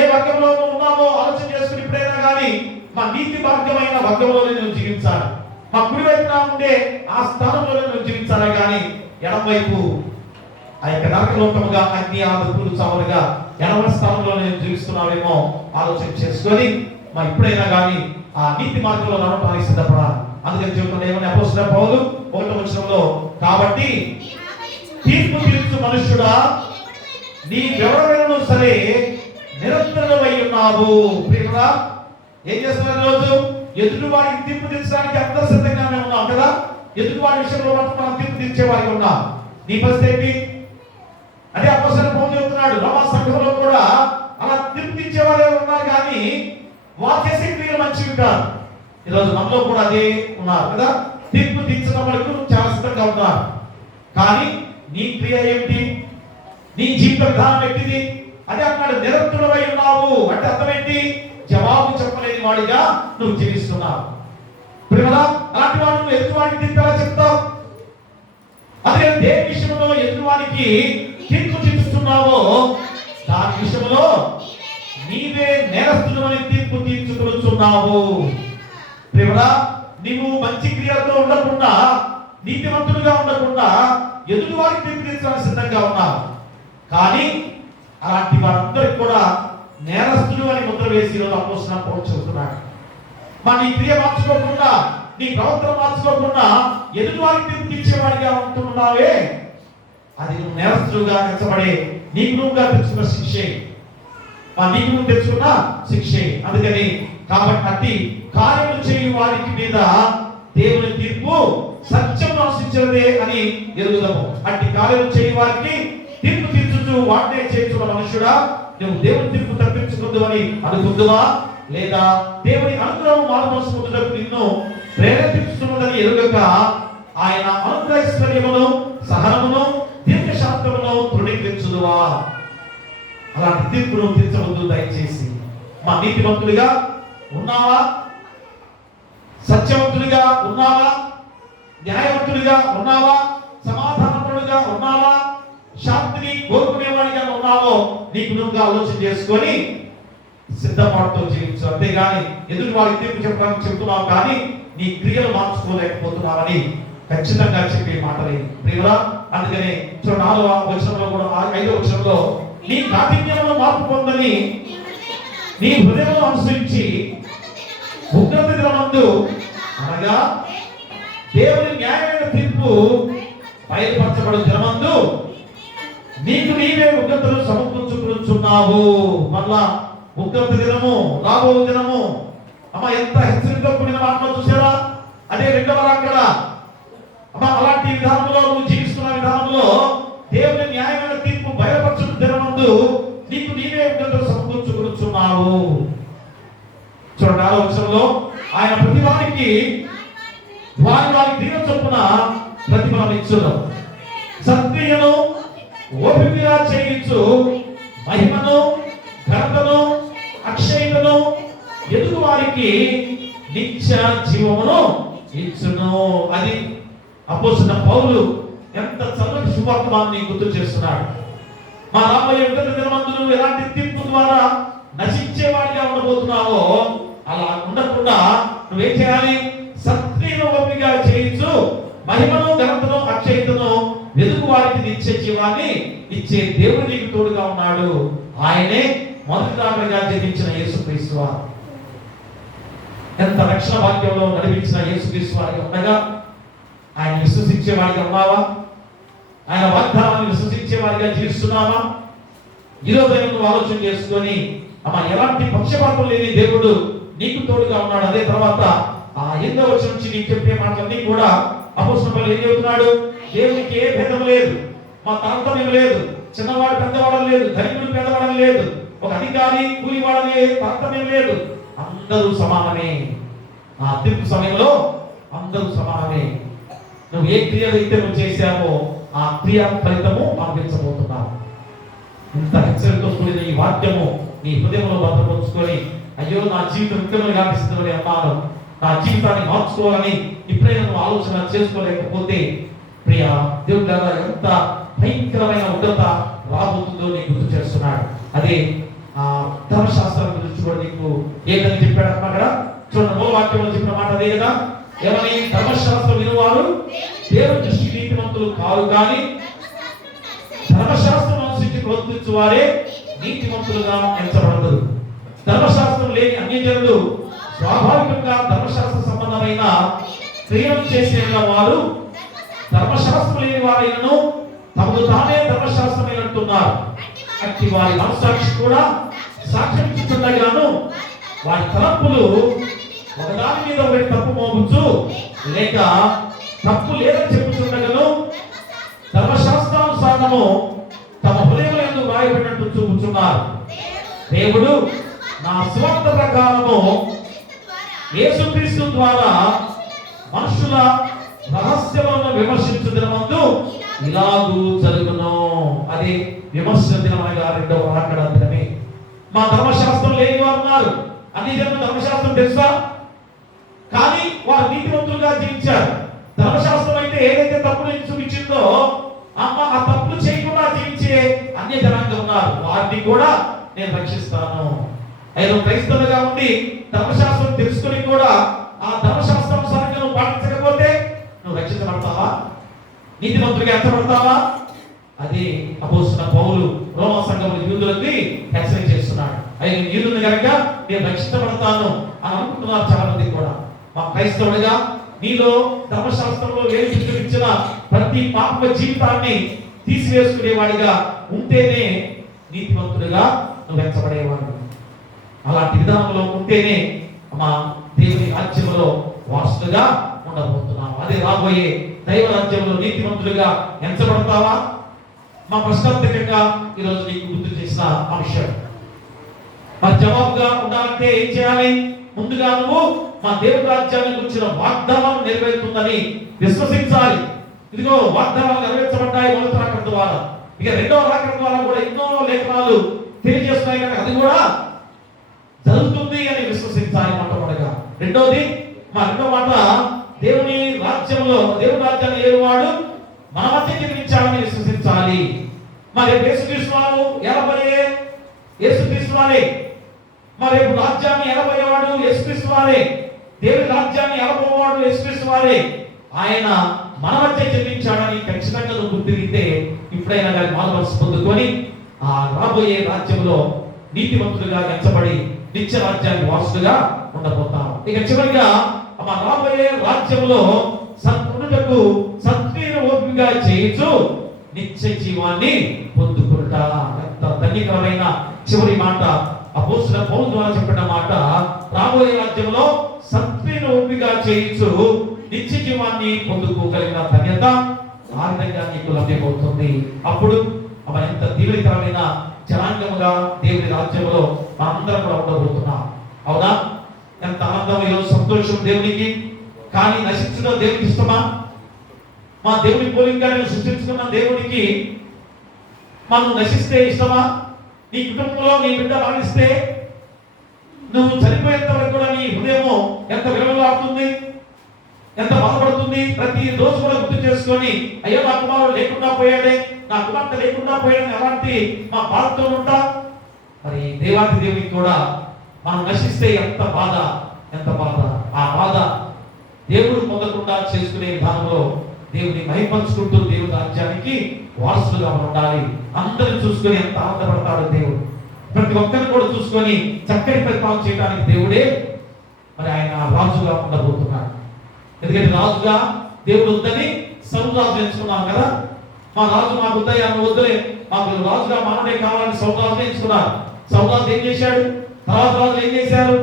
ఏ వర్గంలో ఉన్నామో ఆలోచన చేసుకుని ఇప్పుడైనా కానీ మా నీతి మార్గమైన వర్గంలోనే నువ్వు జీవించాలి. మా కుడి వైపున ఉండే ఆ స్థానంలోనే నువ్వు జీవించాలి. కానీ ఎడమ వైపు ఆ యొక్క నరకలోకముగా అగ్ని ఆదుకులు చావులుగా ఎడమ స్థానంలో నేను జీవిస్తున్నావేమో ఆలోచన చేసుకొని ఇప్పుడైనా కానీ ఆ నీతి మార్గంలో నడవడానికి సిద్ధపడాలి. అందుకని చెప్తున్నాడు ఏమని అపోస్తలుడైన పౌలు 1వ వచనంలో, కాబట్టి తీర్పు తీర్చు మనుష్యుడా నీవెవరైనా సరే నిరంతరమై ఉన్నావు. ప్రియరా, ఏం చేస్తున్నారు రోజు? ఎదుటివాడికి తీర్పు తీర్చడానికి అందరూ సిద్ధంగానే ఉన్నాం కదా. ఎదుటివాడి విషయంలో మనం తీర్పు తీర్చేవాడికి ఉన్నాం. నీ పరిస్థితి ఏంటి? అదే అపోస్తలుడైన పౌలు చెప్తున్నాడు, రోమా సంఘంలో కూడా అలా తీర్పు తీర్చేవాళ్ళు ఉన్నారు, కానీ వారు చేసే క్రియలు మంచివి కాదు. ఈరోజు మనలో కూడా అదే ఉన్నారు కదా. తీర్పు తీర్చడం వరకు చాలా సిద్ధంగా ఉన్నారు, కానీ నీ క్రియ ఏమిటి? నీ జీవిత విధానం ఏంటిది? అదే అన్నాడు, నిరంతరమై ఉన్నావు అంటే అర్థం ఏంటి? జవాబు చెప్పలేని వాడిగా నువ్వు జీవిస్తున్నావు. ప్రియరా, అలాంటి వాడు నువ్వు ఎదుటివాడికి తీర్పు ఎలా చెప్తావు? అదే దేని విషయంలో ఎదుటివాడికి తీర్పు తీర్చుతున్నావో దాని విషయంలో నీవే నేరస్తుడు అని తీర్పు తీర్చుకొనుచున్నావు. ప్రియరా, నీవు మంచి క్రియలతో ఉండకుండా, నీతివంతుడుగా ఉండకుండా ఎదుటి వారికి తీర్పు తీర్చడానికి సిద్ధంగా ఉన్నావు, కానీ అలాంటి వారందరికి కూడా నేరస్తుడు అని ముద్ర వేసి ఈరోజు అపోస్తలుడైన పౌలు చెబుతున్నాడు. నీ క్రియ మార్చుకోకుండా, నీ ప్రవర్తన మార్చుకోకుండా ఎదుటి వారికి తీర్పు తీర్చేవాడిగా ఉంటున్నావే, అది నువ్వు నేరస్తుడుగా ఎంచబడే నీకు నువ్వుగా తెచ్చుకున్న శిక్షే. నీకు నువ్వు తెచ్చుకున్న శిక్షే. అందుకని కాబట్టి అట్టి కార్యములు చేయు వారికి మీద దేవుని తీర్పు సత్యం ఆశించదే అని ఎరుగుదాము. అట్టి కార్యములు చేయు వారికి తీర్పు తీర్చుచు వాటినే చేస్తున్న మనుషుడా, నువ్వు దేవుని తీర్పు తప్పించుకుందు అని అనుకుందువా? లేదా దేవుని అనుగ్రహం మారుమోసుకుంటున్నప్పుడు నిన్ను ప్రేరేపిస్తున్నదని ఎరుగక ఆయన అనుగ్రహైశ్వర్యమును సహనమును దీర్ఘశాంతమును తృణీకరించుదువా? అలాంటి తీర్పును తీర్చవద్దు దయచేసి. మా నీతివంతుడిగా ఉన్నావా? సత్యవంతుడిగా ఉన్నావా? న్యాయవంతుడిగా ఉన్నావా? సమాధానపరుడుగా ఉన్నావా? శాంతిని కోరుకునేవాడిగా ఉన్నావో నీకు నువ్వుగా ఆలోచన చేసుకొని సిద్ధపాటుతో జీవించు. అంతేగాని ఎదుటి వారికి తీర్పు చెప్పడానికి చెప్తున్నావు, కానీ నీ క్రియలు మార్చుకోలేకపోతున్నావని ఖచ్చితంగా చెప్పే మాటలే ప్రియరా. అందుకనే 4వ వచనంలో కూడా 5వ వచనంలో, నీ కాఠిన్యమును మార్పు పొందని నీ హృదయమును అనుసరించి ఉగ్రత దినమందు అనగా దేవుని న్యాయమైన తీర్పు బయలుపరచబడు దినమందు నీకు నీవే ఉగ్రతలు సమకూర్చుకున్నావు. మళ్ళా ఉగ్రత దినము, రాబో దినము, ఎంత హెచ్చరికతో కూడిన మాటలు చూసారా? అదే 2వ రాకడ. అలాంటి విధానంలో నువ్వు జీవిస్తున్న విధానంలో దేవుని న్యాయమైన తీర్పు బయలుపరచు దినమందు నీకు నీవే ఉగ్రతలు సమకూర్చుకున్నావు. చూడండి 6వ వచనంలో, ఆయన ప్రతి వారికి వారి వారి క్రియల చొప్పున ప్రతిఫలం ఇచ్చును. సత్క్రియను ఓపికగా చేయించు మహిమను ఘనతను అక్షయతను ఎదుగు వారికి నిత్య జీవమును ఇచ్చును. అది అపోస్తలుడైన పౌలు ఎంత చల్లటి సువర్తమానాన్ని గుర్తు చేస్తున్నాడు. మా రాబోయే ఉగ్రత దినమందు నువ్వు ఎలాంటి తీర్పు ద్వారా నశించేవాడిగా ఉండబోతున్నావో అలా ఉండకుండా నువ్వేం చేయాలి? సత్క్రియను ఓపికగా చేయించు మహిమను ఘనతను అక్షయతను వెదుగు వారికి నిత్య జీవాన్ని ఇచ్చే దేవుడు నీకు తోడుగా ఉన్నాడు. ఆయనే మొదటి రాకడగా జన్మించిన యేసుక్రీస్తు వారు. ఎంత రక్షణ వాక్యంలో నడిపించిన యేసుక్రీస్తు వారికి ఉండగా ఆయన విశ్వసించే వాడిగా ఉన్నావా? ఆయన వాగ్దానాన్ని విశ్వసించే వాడిగా జీవిస్తున్నావా? ఈరోజు నువ్వు ఆలోచన చేసుకొని ఎలాంటి పక్షపాతం లేని దేవుడు నీకు తోడుగా ఉన్నాడు. అదే తర్వాత 8వ వచనం నుంచి నీకు చెప్పే మాటలన్నీ కూడా అపోస్తలుడు పౌలు ఏం చెబుతున్నాడు? దేవునికి ఏ భేదం లేదు, మా తారతమ్యం లేదు, చిన్నవాడు పెద్దవాడని లేదు, ధనికుడు పేదవాడని లేదు, ఒక అధికారి కూలివాడని తారతమ్యం లేదు, అందరూ సమానమే. ఆ తీర్పు సమయంలో అందరూ సమానమే. నువ్వు ఏ క్రియలైతే నువ్వు చేశావో ఆ క్రియ ఫలితము అనుభవించబోతున్నావు. ఇంత హెచ్చరికతో కూడిన ఈ వాక్యము నీ హృదయంలో భద్రపరుచుకొని, అయ్యో నా జీవితం విక్రమని కనిపిస్తుందని అన్నాను, నా జీవితాన్ని మార్చుకోవాలని ఇప్పుడైనా నువ్వు ఆలోచన చేసుకోలేకపోతే ప్రియ దేవుడు గారు ఎంత భయంకరమైన ఉగ్రత రాబోతుందో నీకు గుర్తు చేస్తున్నాడు. అదే ధర్మశాస్త్రం గురించి కూడా నీకు ఏదని చెప్పాడు అక్కడ. చూడండి, మూల వాక్యంలో చెప్పిన మాట అదే కదా. ఏమని? ధర్మశాస్త్రం వినువారు దేవుని దృష్టి నీతిమంతులు కాదు, కానీ ధర్మశాస్త్రం అనుసరించి ప్రవర్తించు వారే నీతిమంతులుగా ఎంచబడతారు. ధర్మశాస్త్రం లేని అన్యజనులు స్వాభావికంగా ధర్మశాస్త్ర సంబంధమైన క్రియలు చేసిన వారు ధర్మశాస్త్రం లేని వారైనను తమకు తానే ధర్మశాస్త్రమైనట్టున్నారు. అట్టి వారి మనస్సాక్షి కూడా సాక్ష్యం ఇచ్చుచుండగాను వారి తలంపులు ఒకదాని మీద ఒకటి తప్పు మోపుచు లేక తప్పు లేదని చెప్పుచుండగాను ధర్మశాస్త్రానుసారము తమ హృదయములందు వ్రాయబడినట్టు చూపుచున్నారు. దేవుడు నా స్వార్థ ప్రకారము యేసుక్రీస్తు ద్వారా మనుషుల రహస్యములను విమర్శించు దినమందు ఇలాగూ జరుగును. అది విమర్శ దినమనగా రెండవ రాకడ దినమే. మా ధర్మశాస్త్రం లేని వారు ఉన్నారు. అన్ని జనులు ధర్మశాస్త్రం తెలుసా, కానీ వారు నీతివంతులుగా జీవించారు. ధర్మశాస్త్రం అయితే ఏదైతే తప్పులు చూపించిందో ఆ తప్పులు చేయకుండా జీవించే అన్య జనాంగం ఉన్నారు. వారిని కూడా నేను రక్షిస్తాను. ఆయన క్రైస్తవులుగా ఉండి ధర్మశాస్త్రం తెలుసుకుని కూడా ఆ ధర్మశాస్త్రానుసారంగా నువ్వు పాటించకపోతే నువ్వు రక్షించబడతావా? నీతిమంతుడిగా ఎంచబడతావా? అది అపోస్తలుడైన పౌలు రోమా సంఘంలో యూదులకి హెచ్చరిక చేస్తున్నాడు. ఆయన యూదుని కనుక నేను రక్షించబడతాను అని అనుకుంటున్నారు చాలా మంది కూడా. మా క్రైస్తవుడిగా నీలో ధర్మశాస్త్రంలో ఇచ్చిన ప్రతి పాప జీవితాన్ని తీసివేసుకునేవాడిగా ఉంటేనే నీతిమంతుడిగా నువ్వు ఎంచబడేవాడు. అలాంటి విధానంలో ఉంటేనే మా దేవుని రాజ్యంలో వారసులుగా ఉండబోతున్నాం. అదే రాబోయే దైవ రాజ్యంలో నీతిమంతులుగా ఎంచబడతావా? మా ప్రశ్నార్థకంగా ఈరోజు నీకు గుర్తు చేసిన అంశం. మరి జవాబుగా ఉండాలంటే ఏం చేయాలి? ముందుగా నువ్వు మా దేవుని రాజ్యాన్ని గురించిన వాగ్దానం నెరవేరుతుందని విశ్వసించాలి. ఇదిగో వాగ్దానాలు నెరవేర్చబడ్డాయి మొదటి రాకడ ద్వారా. ఇక రెండవ రాకడ ద్వారా కూడా ఎన్నో లేఖనాలు తెలియజేస్తున్నాయి కనుక అది కూడా జరుగుతుంది అని విశ్వసించాలి మొట్టమొదటిగా. రెండోది మా రెండో మాట, దేవుని రాజ్యంలో దేవుని రాజ్యాన్ని ఏలువాడు మన మధ్య జన్మించాలని విశ్వసించాలి. మరి యేసుక్రీస్తు వారు ఎలబోయే యేసుక్రీస్తు వారే. మరి రాజ్యాన్ని ఎలబోయేవాడు యేసుక్రీస్తు వారే. దేవుని రాజ్యాన్ని ఎలబోవాడు యేసుక్రీస్తు వారే. ఆయన మన మధ్య జన్మించాడని ఖచ్చితంగా నువ్వు గుర్తిరిగితే ఇప్పుడైనా కానీ మానవల్సి పొందుకొని ఆ రాబోయే రాజ్యంలో నీతివంతులుగా ఎంచబడి నిత్య రాజ్యాన్ని వారసులుగా ఉండబోతాం. ఇక చివరిగా మా రాబోయే రాజ్యంలో సత్పురుటకు సత్క్రియను ఓపికగా చేయించు నిత్య జీవాన్ని పొందుకుంటా. ఎంత ధన్యకరమైన చివరి మాట అపోస్తలుడైన పౌలు ద్వారా చెప్పిన మాట. రాబోయే రాజ్యంలో సత్క్రియను ఓపికగా చేయించు నిత్య జీవాన్ని పొందుకోగలిగిన ధన్యత ఆ విధంగా నీకు లభ్యమవుతుంది. అప్పుడు మనం ఎంత దీవెనకరమైన జనాంగముగా దేవుని రాజ్యంలో మనందరం కూడా ఉండబోతున్నాం. అవునా? ఎంత ఆనందం, ఈరోజు సంతోషం దేవునికి. కానీ నశించడం దేవునికి ఇష్టమా? మా దేవుని పోలికగా నేను సృష్టించుకున్న దేవునికి మనం నశిస్తే ఇష్టమా? నీ కుటుంబంలో నీ బిడ్డ మరణిస్తే నువ్వు చనిపోయేంత వరకు కూడా నీ హృదయం ఎంత విలువలాడుతుంది, ఎంత బాధపడుతుంది. ప్రతి రోజు కూడా గుర్తు చేసుకొని అయ్యో నా కుమారుడు లేకుండా పోయాడే, నా కుమార్తె లేకుండా పోయాడని అలాంటి మా బాధతో ఉంటా. మరి దేవాది దేవునికి కూడా మనం నశిస్తే ఎంత బాధ, ఎంత బాధ. ఆ బాధ దేవుడు పొందకుండా చేసుకునే విధానంలో దేవుని మహిమపరుచుకుంటూ దేవుని రాజ్యానికి వారసులుగా ఉండాలి. అందరిని చూసుకొని ఎంత ఆనందపడతాడు దేవుడు. ప్రతి ఒక్కరిని కూడా చూసుకొని చక్కటి పరిపాలన చేయడానికి దేవుడే మరి ఆయన రాజుగా ఉండబోతున్నాడు. ఎందుకంటే రాజుగా దేవుడు వద్దని సౌలు రాజు ఎంచుకున్నాం కదా. మా రాజు మాకు వద్దయ్యా, వద్దులే, మాకు రాజుగా మనమే కావాలని సౌలు రాజు ఎంచుకున్నారు. సౌలు రాజు ఏం చేశాడు? తర్వాత రాజు ఏం చేశారు?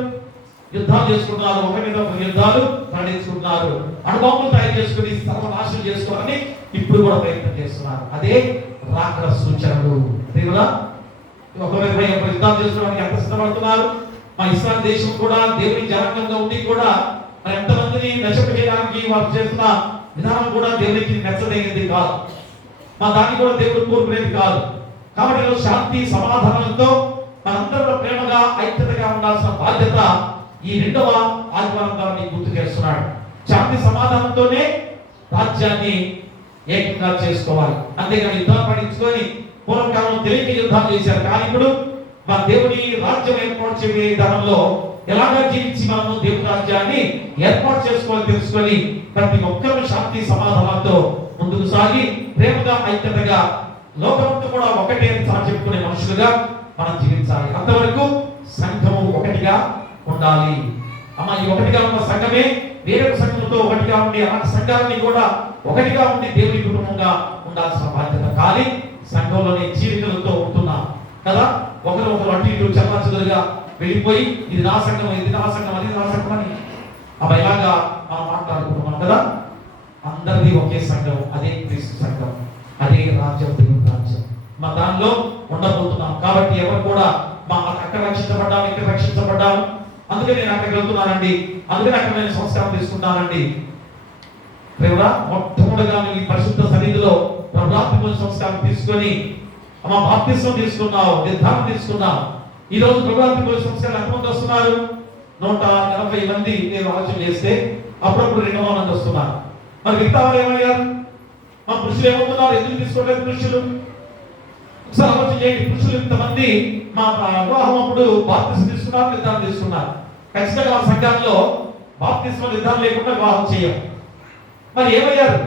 యుద్ధాలు చేసుకుంటున్నారు, ఒక మీద ఒక యుద్ధాలు పండించుకుంటున్నారు, అణుబాంబులు తయారు చేసుకుని సర్వనాశనం చేసుకోవాలని ఇప్పుడు కూడా ప్రయత్నం చేస్తున్నారు. అదే రాకడ సూచనలు. దేవుడా ఒకరిపై ఒక యుద్ధాలు చేసుకోవడానికి ఎంత సిద్ధపడుతున్నారు. మా ఇస్రాయల్ దేశం కూడా దేవుని జనాంగంగా ఉండి కూడా మరి ఎంతమందిని నశింప చేయడానికి వారు చేస్తున్న విధానం కూడా దేవునికి మెచ్చదగినది కాదు. మా దాన్ని కూడా దేవుడు కోరుకునేది కాదు. కాబట్టి శాంతి సమాధానంతో మనందరూ ప్రేమగా ఐక్యతగా ఉండాల్సిన బాధ్యత ఈ రెండవ ఆదివారం ద్వారా నీకు గుర్తు చేస్తున్నాడు. శాంతి సమాధానంతోనే రాజ్యాన్ని ఏకంగా చేసుకోవాలి. అంతేగాని యుద్ధాలు పడించుకొని పూర్వకాలంలో తెలియక యుద్ధాలు చేశారు. కానీ ఇప్పుడు మన దేవుని రాజ్యం ఏర్పాటు చేసే విధానంలో ఎలాగా జీవించి మనము దేవుని రాజ్యాన్ని ఏర్పాటు చేసుకోవాలి తెలుసుకొని ప్రతి ఒక్కరూ శాంతి సమాధానంతో ముందుకు సాగి ప్రేమగా ఐక్యతగా లోకమంతా కూడా ఒకటే అని చెప్పుకునే మనుషులుగా మనం జీవించాలి. అంతవరకు సంఘము ఒకటిగా ఉండాలి. అమ్మ, ఈ ఒకటిగా ఉన్న సంఘమే వేరొక సంఘంతో ఒకటిగా ఉండి ఆ సంఘాలని కూడా ఒకటిగా ఉండి దేవుని కుటుంబంగా ఉండాల్సిన బాధ్యత. కానీ సంఘంలోని చీలికలతో ఉంటున్నాం కదా, ఒకరు అటు ఇటు చల్లాచెదురుగా వెళ్ళిపోయి ఇది నా సంఘం, ఇది నా సంఘం, అది నా సంఘం అని ఇలాగా మనం మాట్లాడుకుంటున్నాం కదా. అందరిది ఒకే సంఘం, అదే క్రీస్తు సంఘం, అదే రాజ్యం, దేవుని రాజ్యం. దానిలో ఉండబోతున్నాం. కాబట్టి ఎవరు కూడా అక్కడ రక్షించబడ్డాను, ఇక్కడ రక్షించబడ్డాను, అందుకే నేను అక్కడికి వెళ్తున్నానండి, అందుకని అక్కడ నేను సంస్కారం తీసుకుంటానండి. దేవుడా, మొట్టమొదటిగా ఈ పరిశుద్ధ సన్నిధిలో ప్రభుత్వ సంస్కారం తీసుకొని బాప్తిస్మం తీసుకున్నావు, నిర్ధారణ తీసుకున్నావు. ఈ రోజు ప్రభుత్వ సంస్కారం ఎంతమంది వస్తున్నారు? 140 మంది నేను ఆలోచన చేస్తే అప్పుడప్పుడు 200 మంది వస్తున్నారు. మరి మిగతా వారు ఏమయ్యారు? పురుషులు ఏమవుతున్నారు? ఎందుకు తీసుకోవట్లేదు పురుషులు? ఒకసారి ఆలోచన చేయండి. పురుషులు ఇంతమంది వివాహం అప్పుడు బాప్తిస్మం తీసుకున్నారు, నిర్ధారణ తీసుకున్నారు. ఖచ్చితంగా ఆ సంఘాల్లో బాప్తిస్మం నిర్ధారణ లేకుండా వివాహం చేయం. మరి ఏమయ్యారు?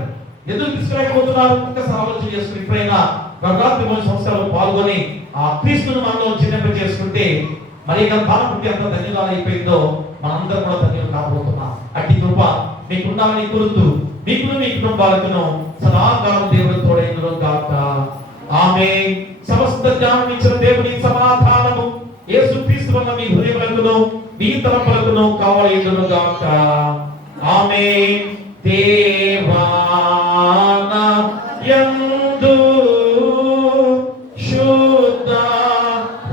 ఎందుకు తీసుకురాకపోతున్నారు? ఒక్కసారి ఆలోచన చేసుకుని ఇప్పుడైనా ప్రభుత్వ సంస్థలో పాల్గొని ఆ క్రీస్తును మనలో చిన్నప చేసుకుంటే మరి భారం పుట్టి ఎంత ధన్యవాదాలు అయిపోయిందో మనందరం కూడా ధన్యులు కాబోతున్నాం. అట్టి కృప మీకు ఉండాలని కోరుతూ మీకు మీ కుటుంబాలకును సదాకాలం దేవుడు తోడైనను గాక. ఆమేన్. సమస్త జ్ఞానం ఇచ్చిన దేవుని సమాధానము యేసుక్రీస్తు వల్ల మీ హృదయములకును మీ తలంపులకును కావలయును గాక. ఆమేన్. దేవాన యందు శుద్ధ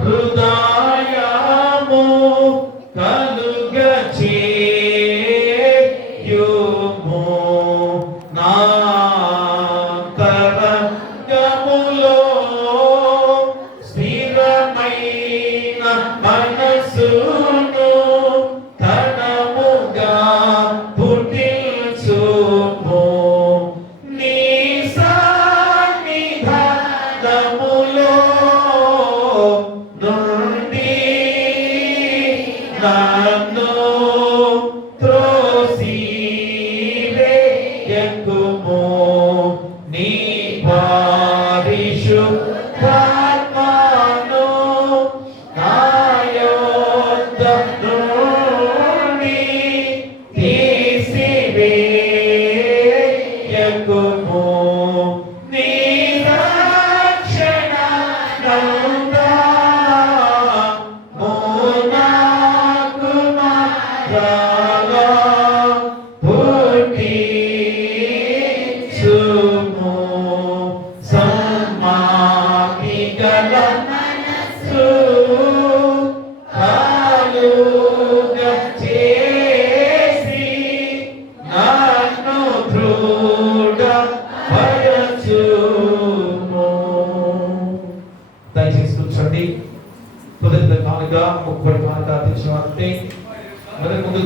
హృదయము కలుగచేయుము, నాంతరంగములో స్థిరమైన మనసును తనముగా పుట్టించుము. నీ సన్నిధానములో నుండి నన్ను త్రోసివేయకుము. నీ పరిశుద్ధాత్మను నా యొద్ద నుండి తీసివేయకుము. నీ రక్షణ నాకు మాత్రగా పుట్టించుము. సమాధి గల మనసు కలుగ చేసి నన్ను దృఢపరచుము. దయచేసి కూర్చోండి. మొదటి కానుక 30 కానుక తెచ్చినట్టే ముందు